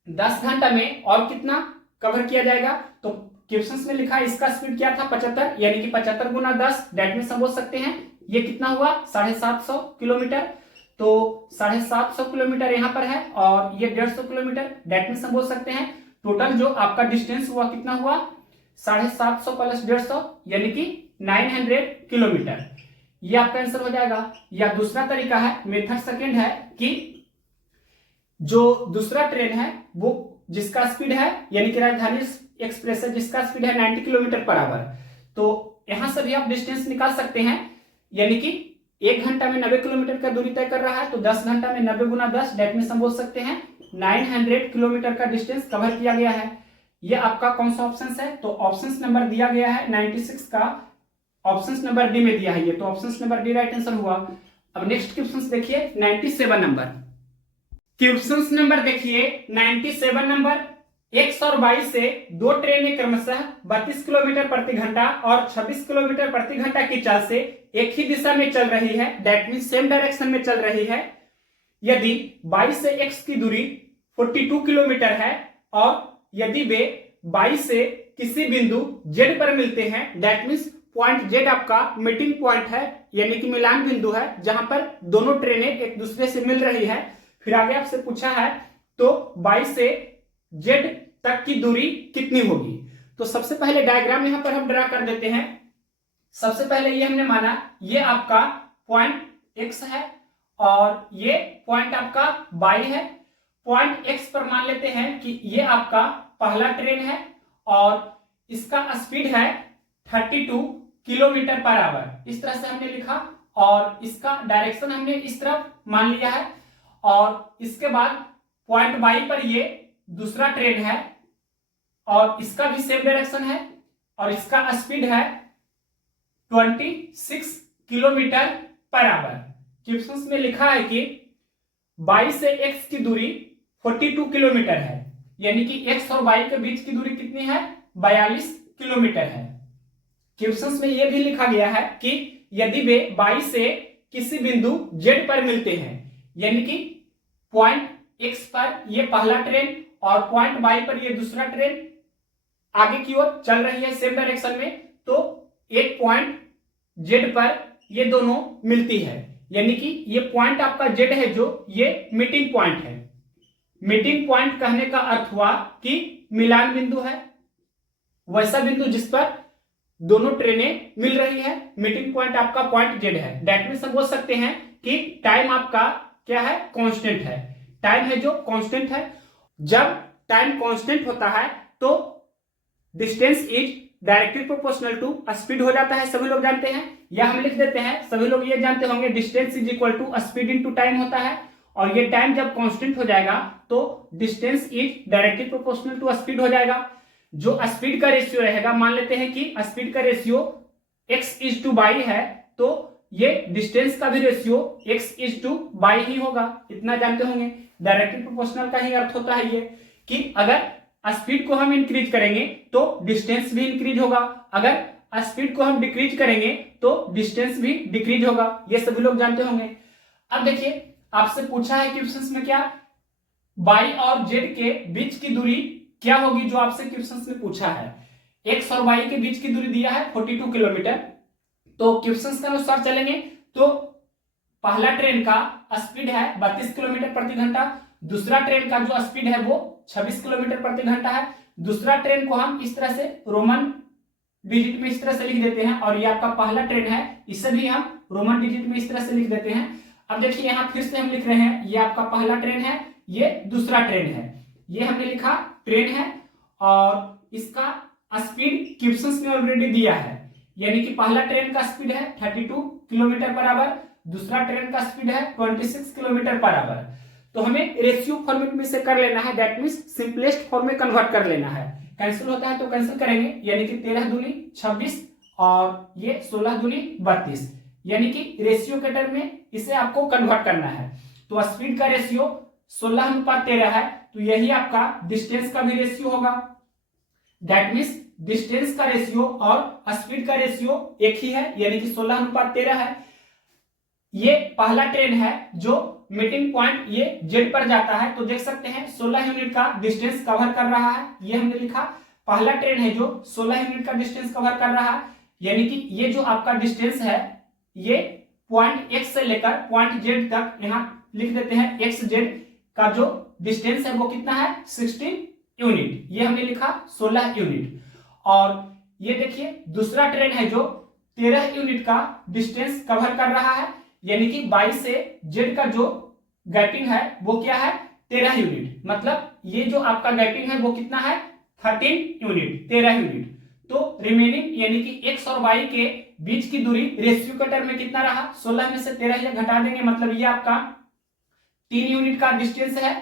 10 घंटा में और कितना कवर किया जाएगा। तो क्वेश्चन में लिखा है इसका स्पीड क्या था 75, यानी कि 75 गुना 10, डेट मीन्स हम बोल सकते हैं ये कितना हुआ 750 किलोमीटर। तो 750 किलोमीटर यहाँ पर है और ये 150 किलोमीटर, डेट मीन्स हम बोल सकते हैं टोटल जो आपका डिस्टेंस हुआ कितना हुआ 750 प्लस 150 यानी कि 900 किलोमीटर। ये आपका आंसर हो जाएगा। या दूसरा तरीका है, मेथड सेकेंड है कि जो दूसरा ट्रेन है वो जिसका स्पीड है यानी कि राजधानी एक्सप्रेस है जिसका स्पीड है 90 किलोमीटर पर आवर, तो यहां से भी आप डिस्टेंस निकाल सकते हैं, यानी कि 1 घंटा में 90 किलोमीटर का दूरी तय कर रहा है तो 10 घंटा में 90 गुना 10, डेट मीन्स हम बोल सकते हैं 900 किलोमीटर का डिस्टेंस कवर किया गया है। ये आपका कौन सा ऑप्शन है, तो ऑप्शन नंबर दिया गया है 96 का, ऑप्शन नंबर डी में दिया है ये, तो option number D right answer हुआ। अब नेक्स्ट क्वेश्चन देखिए 97 नंबर। क्वेश्चन नंबर देखिए 97 नंबर, 122 से दो ट्रेनें क्रमशः 32 किलोमीटर प्रति घंटा और 26 किलोमीटर प्रति घंटा की चाल से एक ही दिशा में चल रही है, दैट मीन सेम डायरेक्शन में चल रही है। यदि 22 से x की दूरी 42 किलोमीटर है और यदि वे 22 से किसी बिंदु z पर मिलते हैं, दैट मीन्स पॉइंट z आपका मीटिंग पॉइंट है यानी कि मिलान बिंदु है जहां पर दोनों ट्रेनें एक दूसरे से मिल रही है। फिर आगे आपसे पूछा है तो 22 से z तक की दूरी कितनी होगी। तो सबसे पहले डायग्राम यहां पर हम ड्रा कर देते हैं। सबसे पहले ये हमने माना ये आपका पॉइंट x है और ये पॉइंट आपका y है। पॉइंट x पर मान लेते हैं कि ये आपका पहला ट्रेन है और इसका स्पीड है 32 किलोमीटर पर आवर, इस तरह से हमने लिखा, और इसका डायरेक्शन हमने इस तरफ मान लिया है। और इसके बाद पॉइंट y पर ये दूसरा ट्रेन है और इसका भी सेम डायरेक्शन है और इसका स्पीड है 26 किलोमीटर पर आवर। क्वेश्चन में लिखा है कि 22 से x की दूरी 42 किलोमीटर है, यानी कि x और y के बीच की दूरी कितनी है 42 किलोमीटर है। क्वेश्चन में यह भी लिखा गया है कि यदि वे 22 से किसी बिंदु z पर मिलते हैं, यानी कि पॉइंट x पर यह पहला ट्रेन और पॉइंट y पर यह दूसरा ट्रेन आगे की ओर चल रही है सेम डायरेक्शन में, तो एक पॉइंट z पर ये दोनों मिलती है, यानी कि ये पॉइंट आपका z है जो ये मीटिंग पॉइंट है। मीटिंग पॉइंट कहने का अर्थ हुआ कि मिलान बिंदु है, वैसा बिंदु जिस पर दोनों ट्रेनें मिल रही है। मीटिंग पॉइंट आपका पॉइंट z है, दैट मींस हम बोल सकते हैं कि टाइम आपका क्या है कांस्टेंट है, टाइम है जो कांस्टेंट है। जब टाइम कांस्टेंट होता है तो distance is directly proportional to speed हो जाता है, सभी लोग जानते हैं, या हम लिख देते हैं, सभी लोग ये जानते होंगे distance is equal to speed into time होता है। और ये टाइम जब कांस्टेंट हो जाएगा तो distance is directly proportional to speed हो जाएगा। जो स्पीड का रेशियो रहेगा, मान लेते हैं कि स्पीड का ratio x is to y है, तो ये डिस्टेंस का भी ratio x is to y ही होगा, इतना जानते होंगे। डायरेक्टली प्रोपोर्शनल का ही अर्थ होता है ये कि अगर स्पीड को हम इंक्रीज करेंगे तो डिस्टेंस भी इंक्रीज होगा, अगर स्पीड को हम डिक्रीज करेंगे तो डिस्टेंस भी डिक्रीज होगा, ये सभी लोग जानते होंगे। अब देखिए आपसे पूछा है क्वेश्चन में क्या y और z के बीच की दूरी क्या होगी, जो आपसे क्वेश्चन में पूछा है। x और y के बीच की दूरी दिया है 42 किलोमीटर, तो क्वेश्चन के अनुसार चलेंगे तो पहला ट्रेन का स्पीड है 32 किलोमीटर प्रति घंटा, दूसरा ट्रेन का जो स्पीड है वो 26 किलोमीटर प्रति घंटा है। दूसरा ट्रेन को हम इस तरह से रोमन डिजिट में इस तरह से लिख देते हैं और ये आपका पहला ट्रेन है, इसे भी हम रोमन डिजिट में इस तरह से लिख देते हैं। अब देखिए यहाँ फिर से हम लिख रहे हैं, ये आपका पहला ट्रेन है, ये दूसरा ट्रेन है, ये हमने लिखा ट्रेन है और इसका स्पीड क्वेश्चन में ऑलरेडी दिया है, यानी कि पहला ट्रेन का स्पीड है 32 किलोमीटर पर आवर, दूसरा ट्रेन का स्पीड है 26 किलोमीटर पर आवर। तो हमें रेशियो फॉर्मेट में से कर लेना है, दैट मींस सिंपलेस्ट फॉर्म में कन्वर्ट कर लेना है। कैंसिल होता है तो कैंसिल करेंगे, यानी कि 13 दूनी 26 और ये 16 दूनी 32, यानी कि रेशियो के टर्म में इसे आपको कन्वर्ट करना है। तो स्पीड का रेशियो 16:13 है, तो यही आपका डिस्टेंस का भी रेशियो होगा, दैट मींस डिस्टेंस का रेशियो और स्पीड का रेशियो एक ही है, यानी कि 16:13 है। ये पहला ट्रेन है जो मीटिंग पॉइंट ये जेड पर जाता है, तो देख सकते हैं 16 यूनिट का डिस्टेंस कवर कर रहा है, ये हमने लिखा। पहला ट्रेन है जो 16 यूनिट का डिस्टेंस कवर कर रहा है, यानी कि ये जो आपका डिस्टेंस है ये पॉइंट एक्स से लेकर पॉइंट जेड तक, यहां लिख देते हैं एक्स जेड का जो डिस्टेंस है वो कितना है 16 यूनिट, ये हमने लिखा 16 यूनिट। और ये देखिए दूसरा ट्रेन है जो 13 यूनिट का डिस्टेंस कवर कर रहा है, यानी कि 22 से जेड का जो गैपिंग है वो क्या है 13 यूनिट, मतलब ये जो आपका गैपिंग है वो कितना है 13 यूनिट, 13 यूनिट। तो रिमेनिंग यानी कि एक्स और वाई के बीच की दूरी रेशियो के टर्म में कितना रहा, 16 में से 13 घटा देंगे, मतलब ये आपका 3 यूनिट का डिस्टेंस है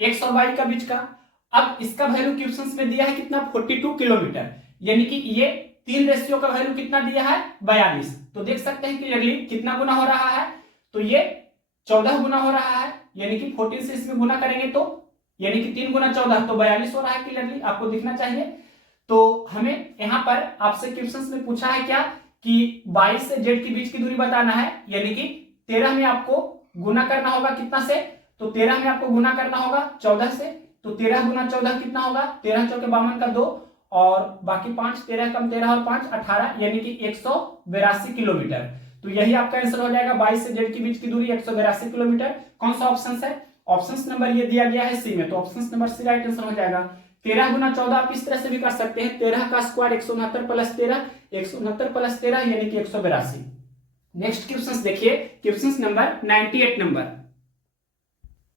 एक्स और वाई का बीच का। अब इसका वैल्यू क्वेश्चंस में दिया है कितना 42 किलोमीटर, यानी कि ये 3 रेशियो का वैल्यू कितना दिया है 42। तो देख सकते हैं क्लियरली कितना गुना हो रहा है, तो ये 14 गुना हो रहा है, यानी कि 14 से इसमें गुना करेंगे तो यानी कि 3 गुना 14 तो 42 हो रहा है, क्लियरली आपको दिखना चाहिए। तो हमें यहाँ पर आपसे क्वेश्चंस में पूछा है क्या कि 22 से जेड के बीच की दूरी बताना है, यानी कि 13 में आपको गुना करना होगा कितना से, तो 13 में आपको गुना करना होगा 14 से, तो 13 गुना 14 कितना होगा 13 चौके 52 का 2 और बाकी 5, 13 कम 13 और 5 18, यानी कि 182 किलोमीटर। तो यही आपका आंसर हो जाएगा 22 से जेड के बीच की दूरी 182 किलोमीटर। कौन सा ऑप्शन है, ऑप्शन नंबर ये दिया गया है सी में, तो option number C right answer हो जाएगा। 13 गुना 14 आप इस तरह से भी कर सकते हैं, 13 का स्क्वायर 169 प्लस 13, 169 प्लस 13 यानी कि 182। नेक्स्ट क्वेश्चन देखिए, question number 98 number.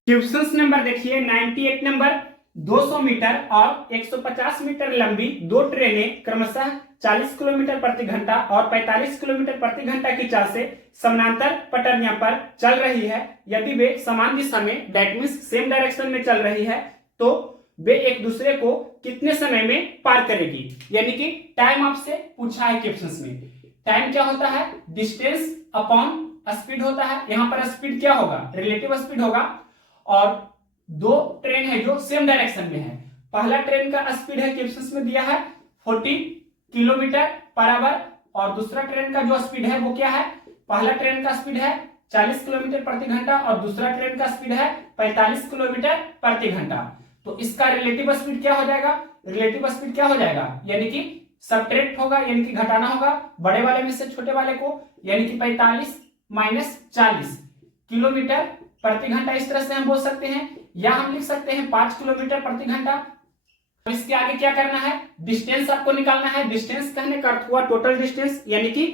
Question number देखिए 98 नंबर, 200 मीटर और 150 मीटर लंबी दो ट्रेनें क्रमशः 40 किलोमीटर प्रति घंटा और 45 किलोमीटर प्रति घंटा की चाल से समानांतर पटरियां पर चल रही है। यदि वे समान दिशा में दैट मींस सेम डायरेक्शन में चल रही है तो वे एक दूसरे को कितने समय में पार करेगी, यानी कि टाइम आपसे पूछा है क्वेश्चंस में। टाइम क्या होता है, डिस्टेंस अपॉन स्पीड होता है, यहां पर स्पीड क्या होगा रिलेटिव स्पीड होगा। और दो ट्रेन है जो सेम डायरेक्शन में है, पहला ट्रेन का स्पीड है क्वेश्चंस में दिया है 40 किलोमीटर पर आवर और दूसरा ट्रेन का जो स्पीड है वो क्या है, पहला ट्रेन का स्पीड है 40 किलोमीटर प्रति घंटा और दूसरा ट्रेन का स्पीड है 45 किलोमीटर प्रति घंटा। तो इसका रिलेटिव स्पीड क्या हो जाएगा, रिलेटिव स्पीड क्या हो जाएगा, यानी कि सबट्रैक्ट होगा, यानी कि घटाना होगा बड़े वाले में से छोटे वाले को, यानी कि 45 माइनस 40 किलोमीटर प्रति घंटा, इस तरह से हम बोल सकते हैं, या हम लिख सकते हैं 5 किलोमीटर प्रति घंटा। इसके आगे क्या करना है, डिस्टेंस आपको निकालना है। डिस्टेंस कहने का अर्थ हुआ टोटल डिस्टेंस, यानी कि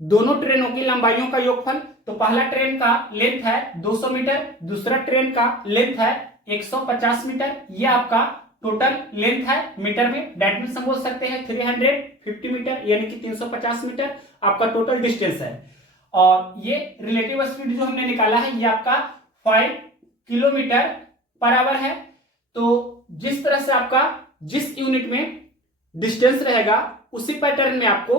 दोनों ट्रेनों की लंबाइयों का योगफल। तो पहला ट्रेन का लेंथ है 200 मीटर, दूसरा ट्रेन का लेंथ है 150 मीटर, ये आपका टोटल लेंथ है मीटर में, दैट मींस हम बोल सकते हैं 350 मीटर, यानी कि 350 मीटर आपका टोटल डिस्टेंस है। और ये रिलेटिव स्पीड जो हमने निकाला है ये आपका 5 किलोमीटर पर आवर है। तो जिस तरह से आपका जिस यूनिट में डिस्टेंस रहेगा उसी पैटर्न में आपको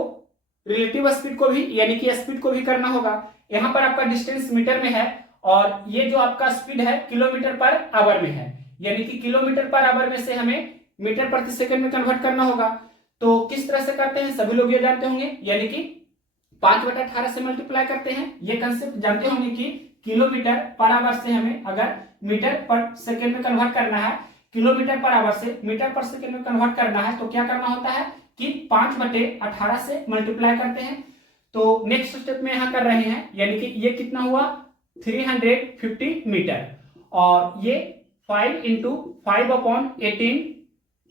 रिलेटिव स्पीड को भी यानी कि स्पीड को भी करना होगा। यहां पर आपका डिस्टेंस मीटर में है और ये जो आपका स्पीड है किलोमीटर पर आवर में है, यानी कि किलोमीटर पर आवर में से हमें मीटर प्रति सेकंड में कन्वर्ट करना होगा। तो किस तरह से करते हैं सभी लोग ये जानते होंगे, यानी कि 5/18 से मल्टीप्लाई करते हैं। ये कंसेप्ट जानते होंगे कि किलोमीटर पर आवर से हमें अगर मीटर पर सेकंड में कन्वर्ट करना है, किलोमीटर पर आवर से मीटर पर सेकंड में कन्वर्ट करना है तो क्या करना होता है कि 5/18 से मल्टीप्लाई करते हैं। तो नेक्स्ट स्टेप में यहां कर रहे हैं, यानी कि ये कितना हुआ 350 मीटर और ये 5 × 5/18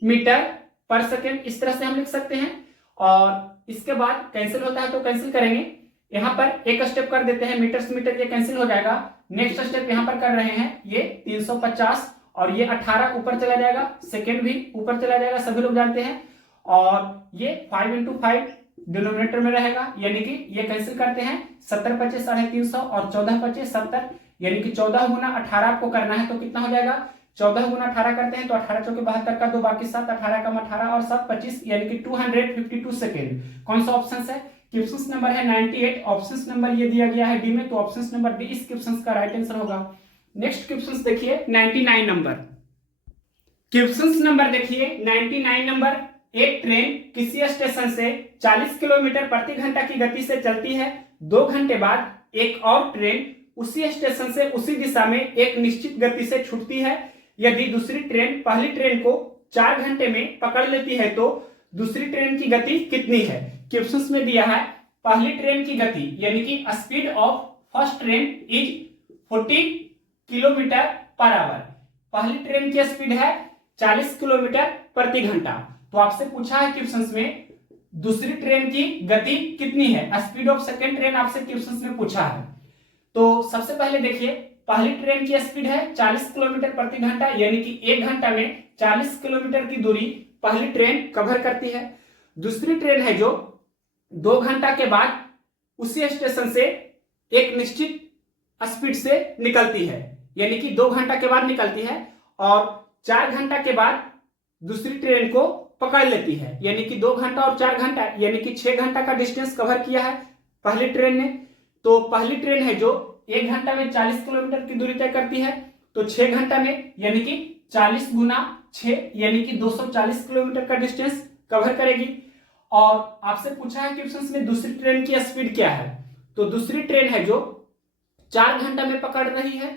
मीटर पर सेकेंड, इस तरह से हम लिख सकते हैं। और इसके बाद कैंसिल होता है तो कैंसिल करेंगे, यहां पर एक स्टेप कर देते हैं, मीटर से मीटर ये कैंसिल हो जाएगा। नेक्स्ट स्टेप यहां पर कर रहे हैं, ये 350 और ये 18 ऊपर चला जाएगा, सेकेंड भी ऊपर चला जाएगा, सभी लोग जानते हैं। और ये 5 × 5 डिनोमिनेटर में रहेगा, यानी कि ये कैंसिल करते हैं, 70 × 5 350 और 14 × 5 70, यानी कि 14 × 18 आपको करना है तो कितना हो जाएगा 14 × 18 करते हैं तो 18 × 72 का 2 बाकी 7, 18 कम 18 और 7 25, यानी कि 252 सेकेंड। कौन सा ऑप्शन है, क्वेश्चन नंबर है 98, ऑप्शन नंबर ये दिया गया है डी में, तो ऑप्शन नंबर डी इस क्वेश्चन का राइट आंसर होगा। नेक्स्ट क्वेश्चन देखिए 99 नंबर। क्वेश्चन नंबर देखिए 99 नंबर, एक ट्रेन किसी स्टेशन से 40 किलोमीटर प्रति घंटा की गति से चलती है, 2 घंटे बाद एक और ट्रेन उसी स्टेशन से उसी दिशा में एक निश्चित गति से छूटती है। यदि दूसरी ट्रेन पहली ट्रेन को 4 घंटे में पकड़ लेती है तो दूसरी ट्रेन की गति कितनी है? क्वेश्चंस में दिया है पहली ट्रेन की गति यानी कि speed of first train is 40 kilometre per our. पहली ट्रेन की स्पीड है 40 किलोमीटर प्रति घंटा। तो आपसे पूछा है क्वेश्चंस में दूसरी ट्रेन की गति कितनी है, स्पीड ऑफ सेकेंड ट्रेन आपसे क्वेश्चंस में पूछा है। तो सबसे पहले देखिए पहली ट्रेन की स्पीड है 40 किलोमीटर प्रति घंटा यानी कि 1 घंटा में 40 किलोमीटर की दूरी पहली ट्रेन कवर करती है। दूसरी ट्रेन है जो 2 घंटा के बाद उसी स्टेशन से एक निश्चित स्पीड से निकलती है यानी कि 2 घंटा के बाद निकलती है और 4 घंटा के बाद दूसरी ट्रेन को पकड़ लेती है यानी कि 2 घंटा और 4 घंटा यानी कि 6 घंटा का डिस्टेंस कवर किया है पहली ट्रेन ने। तो पहली ट्रेन है जो 1 घंटा में 40 किलोमीटर की दूरी तय करती है तो 6 घंटा में यानी कि 40 गुना 6 यानी कि 240 किलोमीटर का डिस्टेंस कवर करेगी। और आपसे पूछा है क्वेश्चंस में दूसरी ट्रेन की स्पीड क्या है, तो दूसरी ट्रेन है जो 4 घंटा में पकड़ रही है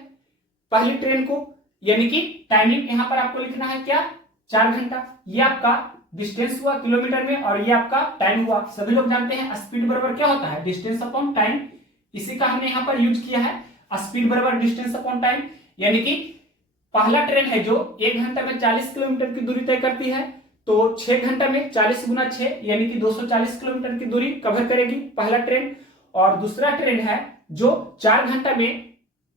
पहली ट्रेन को यानी कि टाइमिंग यहां पर आपको लिखना है क्या, 4 घंटा। ये आपका डिस्टेंस हुआ किलोमीटर में और ये आपका टाइम हुआ। सभी लोग जानते हैं स्पीड बराबर क्या होता है, डिस्टेंस अपॉन टाइम। इसी का हमने यहां पर यूज किया है स्पीड बराबर डिस्टेंस अपॉन टाइम। यानी कि पहला ट्रेन है जो 1 घंटा में 40 किलोमीटर की दूरी तय करती है तो 6 घंटा में 40 गुना 6 यानी कि 240 किलोमीटर की दूरी कवर करेगी पहला ट्रेन। और दूसरा ट्रेन है जो 4 घंटा में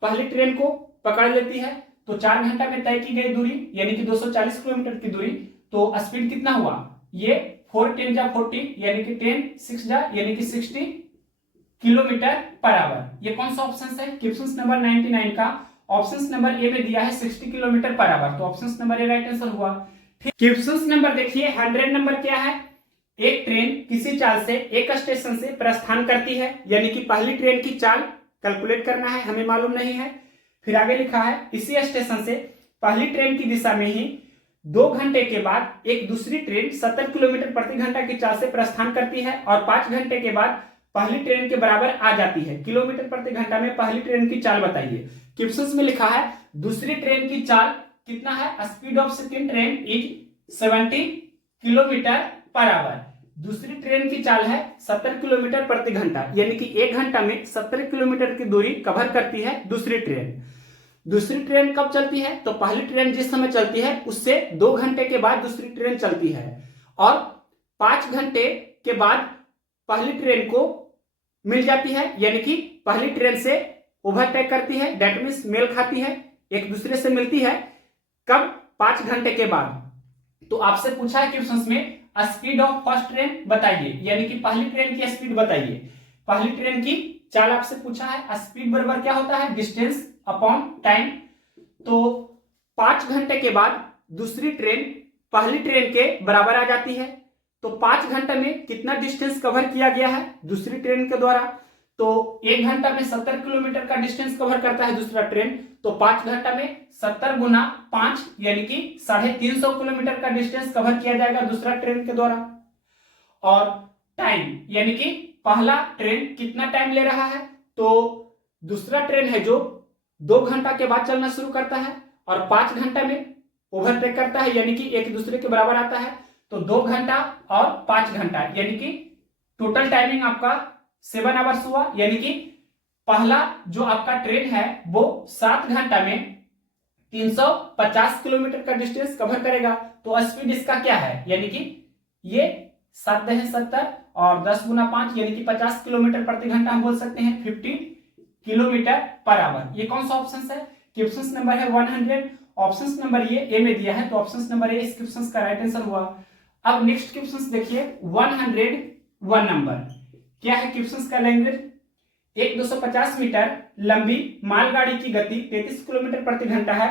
पहली ट्रेन को पकड़ लेती है तो 4 घंटा में तय की गई दूरी यानी कि 240 किलोमीटर की दूरी। तो स्पीड कितना हुआ, ये 4 10 जा 40 यानी कि 10 6 जा यानी कि 60 किलोमीटर पर आवर। ये कौन सा ऑप्शन है, क्वेश्चन नंबर 99 का ऑप्शन नंबर ए में दिया है 60 किलोमीटर पर आवर। तो option number A right answer हुआ। क्वेश्चन नंबर देखिए 100 नंबर क्या है, एक ट्रेन किसी चाल से एक स्टेशन से प्रस्थान करती है यानी कि पहली ट्रेन की चाल कैलकुलेट करना है, हमें मालूम नहीं है। फिर आगे लिखा है इसी स्टेशन से पहली ट्रेन की दिशा में ही 2 घंटे के बाद एक दूसरी ट्रेन 70 किलोमीटर प्रति घंटा की चाल से प्रस्थान करती है और 5 घंटे के बाद पहली ट्रेन के बराबर आ जाती है। किलोमीटर प्रति घंटा में पहली ट्रेन की चाल बताइए। क्वेश्चन में लिखा है दूसरी ट्रेन की चाल कितना है, speed of second train is 70 kilometre per our. दूसरी ट्रेन की चाल है 70 किलोमीटर प्रति घंटा यानी कि 1 घंटा में 70 किलोमीटर की दूरी कवर करती है दूसरी ट्रेन। दूसरी ट्रेन कब चलती है, तो पहली ट्रेन जिस समय चलती है उससे 2 घंटे के बाद दूसरी ट्रेन चलती है और 5 घंटे के बाद पहली ट्रेन को मिल जाती है यानी कि पहली ट्रेन से ओवरटेक करती है, दैट मींस मेल खाती है, एक दूसरे से मिलती है। कब, 5 घंटे के बाद। तो आपसे पूछा है क्वेश्चन में स्पीड ऑफ फर्स्ट ट्रेन बताइए यानी कि पहली ट्रेन की स्पीड बताइए। पहली ट्रेन की चाल आपसे पूछा है, स्पीड बराबर क्या होता है, डिस्टेंस अपॉन टाइम। तो 5 घंटे के बाद दूसरी ट्रेन पहली ट्रेन के बराबर आ जाती है तो 5 घंटे में कितना डिस्टेंस कवर किया गया है दूसरी ट्रेन के द्वारा, तो 1 घंटा में 70 किलोमीटर का डिस्टेंस कवर करता है दूसरा ट्रेन। तो 5 घंटा में 70 गुना 5 यानी कि 350 किलोमीटर का डिस्टेंस कवर किया जाएगा दूसरा ट्रेन के द्वारा। और टाइम यानी कि पहला ट्रेन कितना टाइम ले रहा है, तो दूसरा ट्रेन है जो 2 घंटा के बाद चलना शुरू करता है और 5 घंटा में ओवरटेक करता है यानी कि एक दूसरे के बराबर आता है। तो 2 घंटा और 5 घंटा यानी कि टोटल टाइमिंग आपका 7 आवर्स हुआ यानी कि पहला जो आपका ट्रेन है वो 7 घंटा में 350 किलोमीटर का डिस्टेंस कवर करेगा। तो स्पीड इसका क्या है, यानी कि ये 7 है 70 और 10 गुना 5 यानी कि 50 किलोमीटर प्रति घंटा हम बोल सकते हैं 50 किलोमीटर पर आवर। ये कौन सा ऑप्शन है, क्वेश्चन नंबर है 100, ऑप्शन नंबर ये ए में दिया है तो ऑप्शन नंबर ए इस क्वेश्चन का राइट आंसर हुआ। अब नेक्स्ट क्वेश्चन देखिए 101 नंबर क्या है क्वेश्चन का लैंग्वेज। एक 250 मीटर लंबी मालगाड़ी की गति 33 किलोमीटर प्रति घंटा है।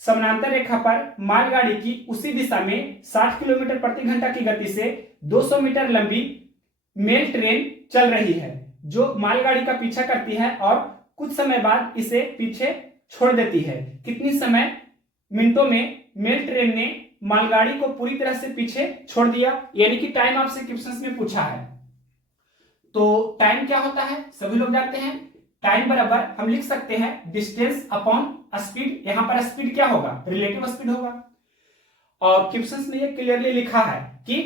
समानांतर रेखा पर मालगाड़ी की उसी दिशा में 60 किलोमीटर प्रति घंटा की गति से 200 मीटर लंबी मेल ट्रेन चल रही है जो मालगाड़ी का पीछा करती है और कुछ समय बाद इसे पीछे छोड़ देती है। कितनी समय मिनटों में मेल ट्रेन ने मालगाड़ी को पूरी तरह से पीछे छोड़ दिया, यानी कि टाइम आपसे क्वेश्चंस में पूछा है। तो टाइम क्या होता है, सभी लोग जानते हैं टाइम बराबर हम लिख सकते हैं डिस्टेंस अपॉन स्पीड। यहां पर स्पीड क्या होगा, रिलेटिव स्पीड होगा। और क्वेश्चन में ये क्लियरली लिखा है कि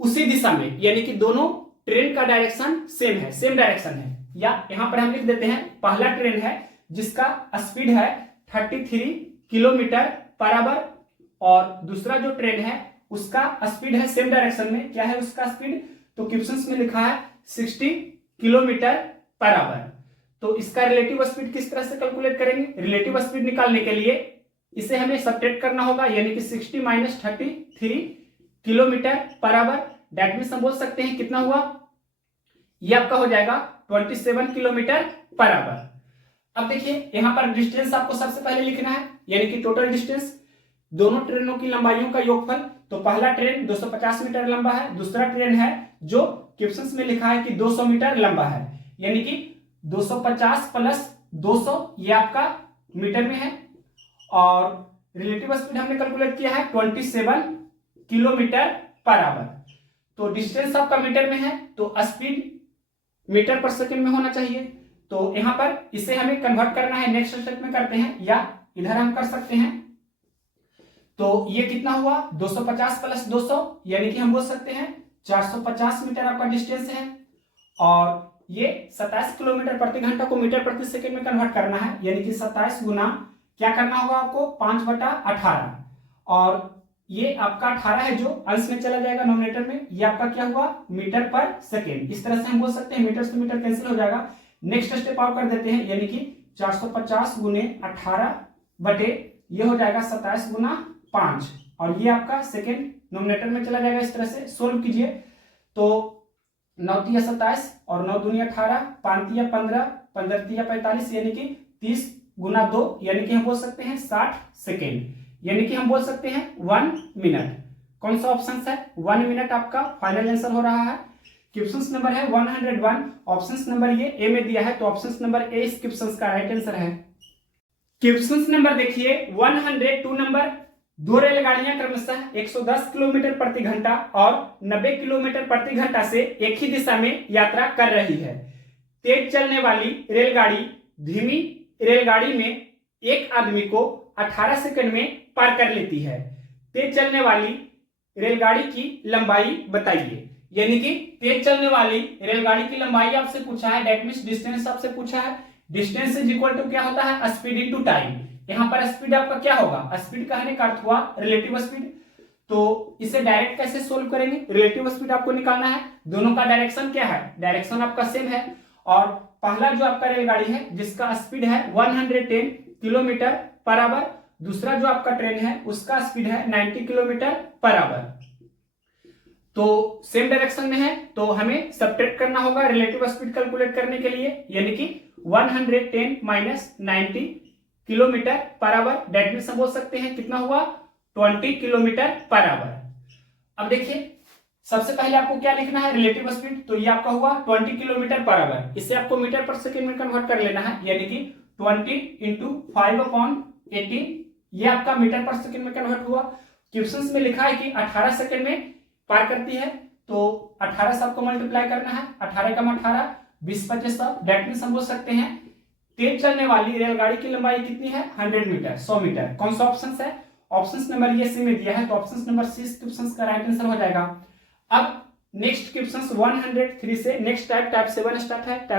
उसी दिशा में, यानी कि दोनों ट्रेन का डायरेक्शन सेम है, सेम डायरेक्शन है। या यहां पर हम लिख देते हैं पहला ट्रेन है जिसका स्पीड है 33 किलोमीटर पर आवर, और दूसरा जो ट्रेन है उसका स्पीड है सेम डायरेक्शन में, क्या है उसका स्पीड, तो क्वेश्चंस में लिखा है 60 किलोमीटर पर आवर। तो इसका रिलेटिव स्पीड किस तरह से कैलकुलेट करेंगे, रिलेटिव स्पीड निकालने के लिए इसे हमें सब्ट्रैक्ट करना होगा, यानी कि 60 minus 33 kilometre per our, that means हम बोल सकते हैं कितना हुआ, ये आपका हो जाएगा 27 किलोमीटर पर आवर। अब देखिए यहां पर डिस्टेंस आपको सबसे पहले लिखना है, यानी कि टोटल डिस्टेंस दोनों ट्रेनों की लंबाइयों का योगफल। तो पहला ट्रेन 250 मीटर लंबा है, दूसरा ट्रेन है जो क्वेश्चंस में लिखा है कि 200 मीटर लंबा है, यानी कि 250 प्लस 200 ये आपका मीटर में है। और रिलेटिव स्पीड हमने कैलकुलेट किया है 27 किलोमीटर पर आवर। तो डिस्टेंस आपका मीटर में है तो स्पीड मीटर पर सेकंड में होना चाहिए। तो यहां पर इसे हमें कन्वर्ट करना है, नेक्स्ट स्टेप में करते हैं या इधर हम कर सकते हैं। तो ये कितना हुआ 250 प्लस 200, यानी कि हम बोल सकते हैं 450 मीटर आपका डिस्टेंस है। और ये 27 किलोमीटर प्रति घंटा को मीटर प्रति सेकंड में कन्वर्ट करना है, यानी कि 27 गुना क्या करना होगा आपको 5/18, और ये आपका 18 है जो अंश में चला जाएगा नोमिनेटर में, ये आपका क्या हुआ मीटर पर सेकेंड। इस तरह से हम बोल सकते हैं, मीटर से मीटर कैंसिल हो जाएगा। नेक्स्ट स्टेप और कर देते हैं, यानी कि 450 गुने 18 बटे ये हो जाएगा 27 गुना 5, और ये आपका सेकेंड नोमिनेटर में चला जाएगा। इस तरह से सोल्व कीजिए तो 9 तिया 27 और 9 दूनी 18, 5 तिया 15, 15 तिया 45, यानी कि 30 गुना 2, यानी कि हम बोल सकते हैं 60 सेकेंड, यानी कि हम बोल सकते हैं 1 मिनट। कौन सा ऑप्शन है 1 मिनट आपका फाइनल आंसर हो रहा है। क्वेश्चन नंबर है 101, ऑप्शन नंबर ये ए में दिया है, तो ऑप्शन नंबर ए इस क्वेश्चन का राइट आंसर है। क्वेश्चन नंबर देखिए 102 नंबर, दो रेलगाड़ियां क्रमशः 110 किलोमीटर प्रति घंटा और 90 किलोमीटर प्रति घंटा से एक ही दिशा में यात्रा कर रही है। तेज चलने वाली रेलगाड़ी धीमी रेलगाड़ी में एक आदमी को 18 सेकंड में पार कर लेती है। तेज चलने वाली रेलगाड़ी की लंबाई बताइए, यानी कि तेज चलने वाली रेलगाड़ी की लंबाई आपसे पूछा है, दैट मींस डिस्टेंस आपसे पूछा है। डिस्टेंस इज इक्वल टू क्या होता है स्पीड इनटू टाइम। यहां पर स्पीड आपका क्या होगा, स्पीड कहने का अर्थ हुआ रिलेटिव स्पीड। तो इसे डायरेक्ट कैसे सोल्व करेंगे, रिलेटिव स्पीड आपको निकालना है, दोनों का डायरेक्शन क्या है, डायरेक्शन आपका सेम है। और पहला जो आपका रेलगाड़ी है जिसका स्पीड है 110 किलोमीटर पर आवर, दूसरा जो आपका ट्रेन है उसका स्पीड है 90 किलोमीटर पर आवर। तो सेम डायरेक्शन में है तो हमें सब्ट्रैक्ट करना होगा रिलेटिव स्पीड कैलकुलेट करने के लिए, यानी कि 110 minus 90 kilometre per our, that means हम बोल सकते हैं कितना हुआ 20 किलोमीटर पर आवर। अब देखिए सबसे पहले आपको क्या लिखना है रिलेटिव स्पीड, तो ये आपका हुआ 20 किलोमीटर पर आवर, इसे आपको मीटर पर सेकंड में कन्वर्ट कर लेना है, यानी कि 20 इंटू 5/18, ये आपका मीटर पर सेकंड में कन्वर्ट हुआ। क्वेश्चंस में लिखा है कि 18 सेकंड में पार करती है, तो 18 से आपको मल्टीप्लाई करना है, 18 कम 18 20-25 100, दैट मींस हम बोल सकते हैं तेज चलने वाली रेलगाड़ी की लंबाई कितनी है 100 मीटर 100 मीटर। कौन सा ऑप्शन है, ऑप्शन नंबर ये सी में दिया है, तो ऑप्शन नंबर सी इस क्वेश्चन का राइट आंसर हो जाएगा। अब नेक्स्ट क्वेश्चन 103 से नेक्स्ट टाइप 7 स्टार्ट है। टाइप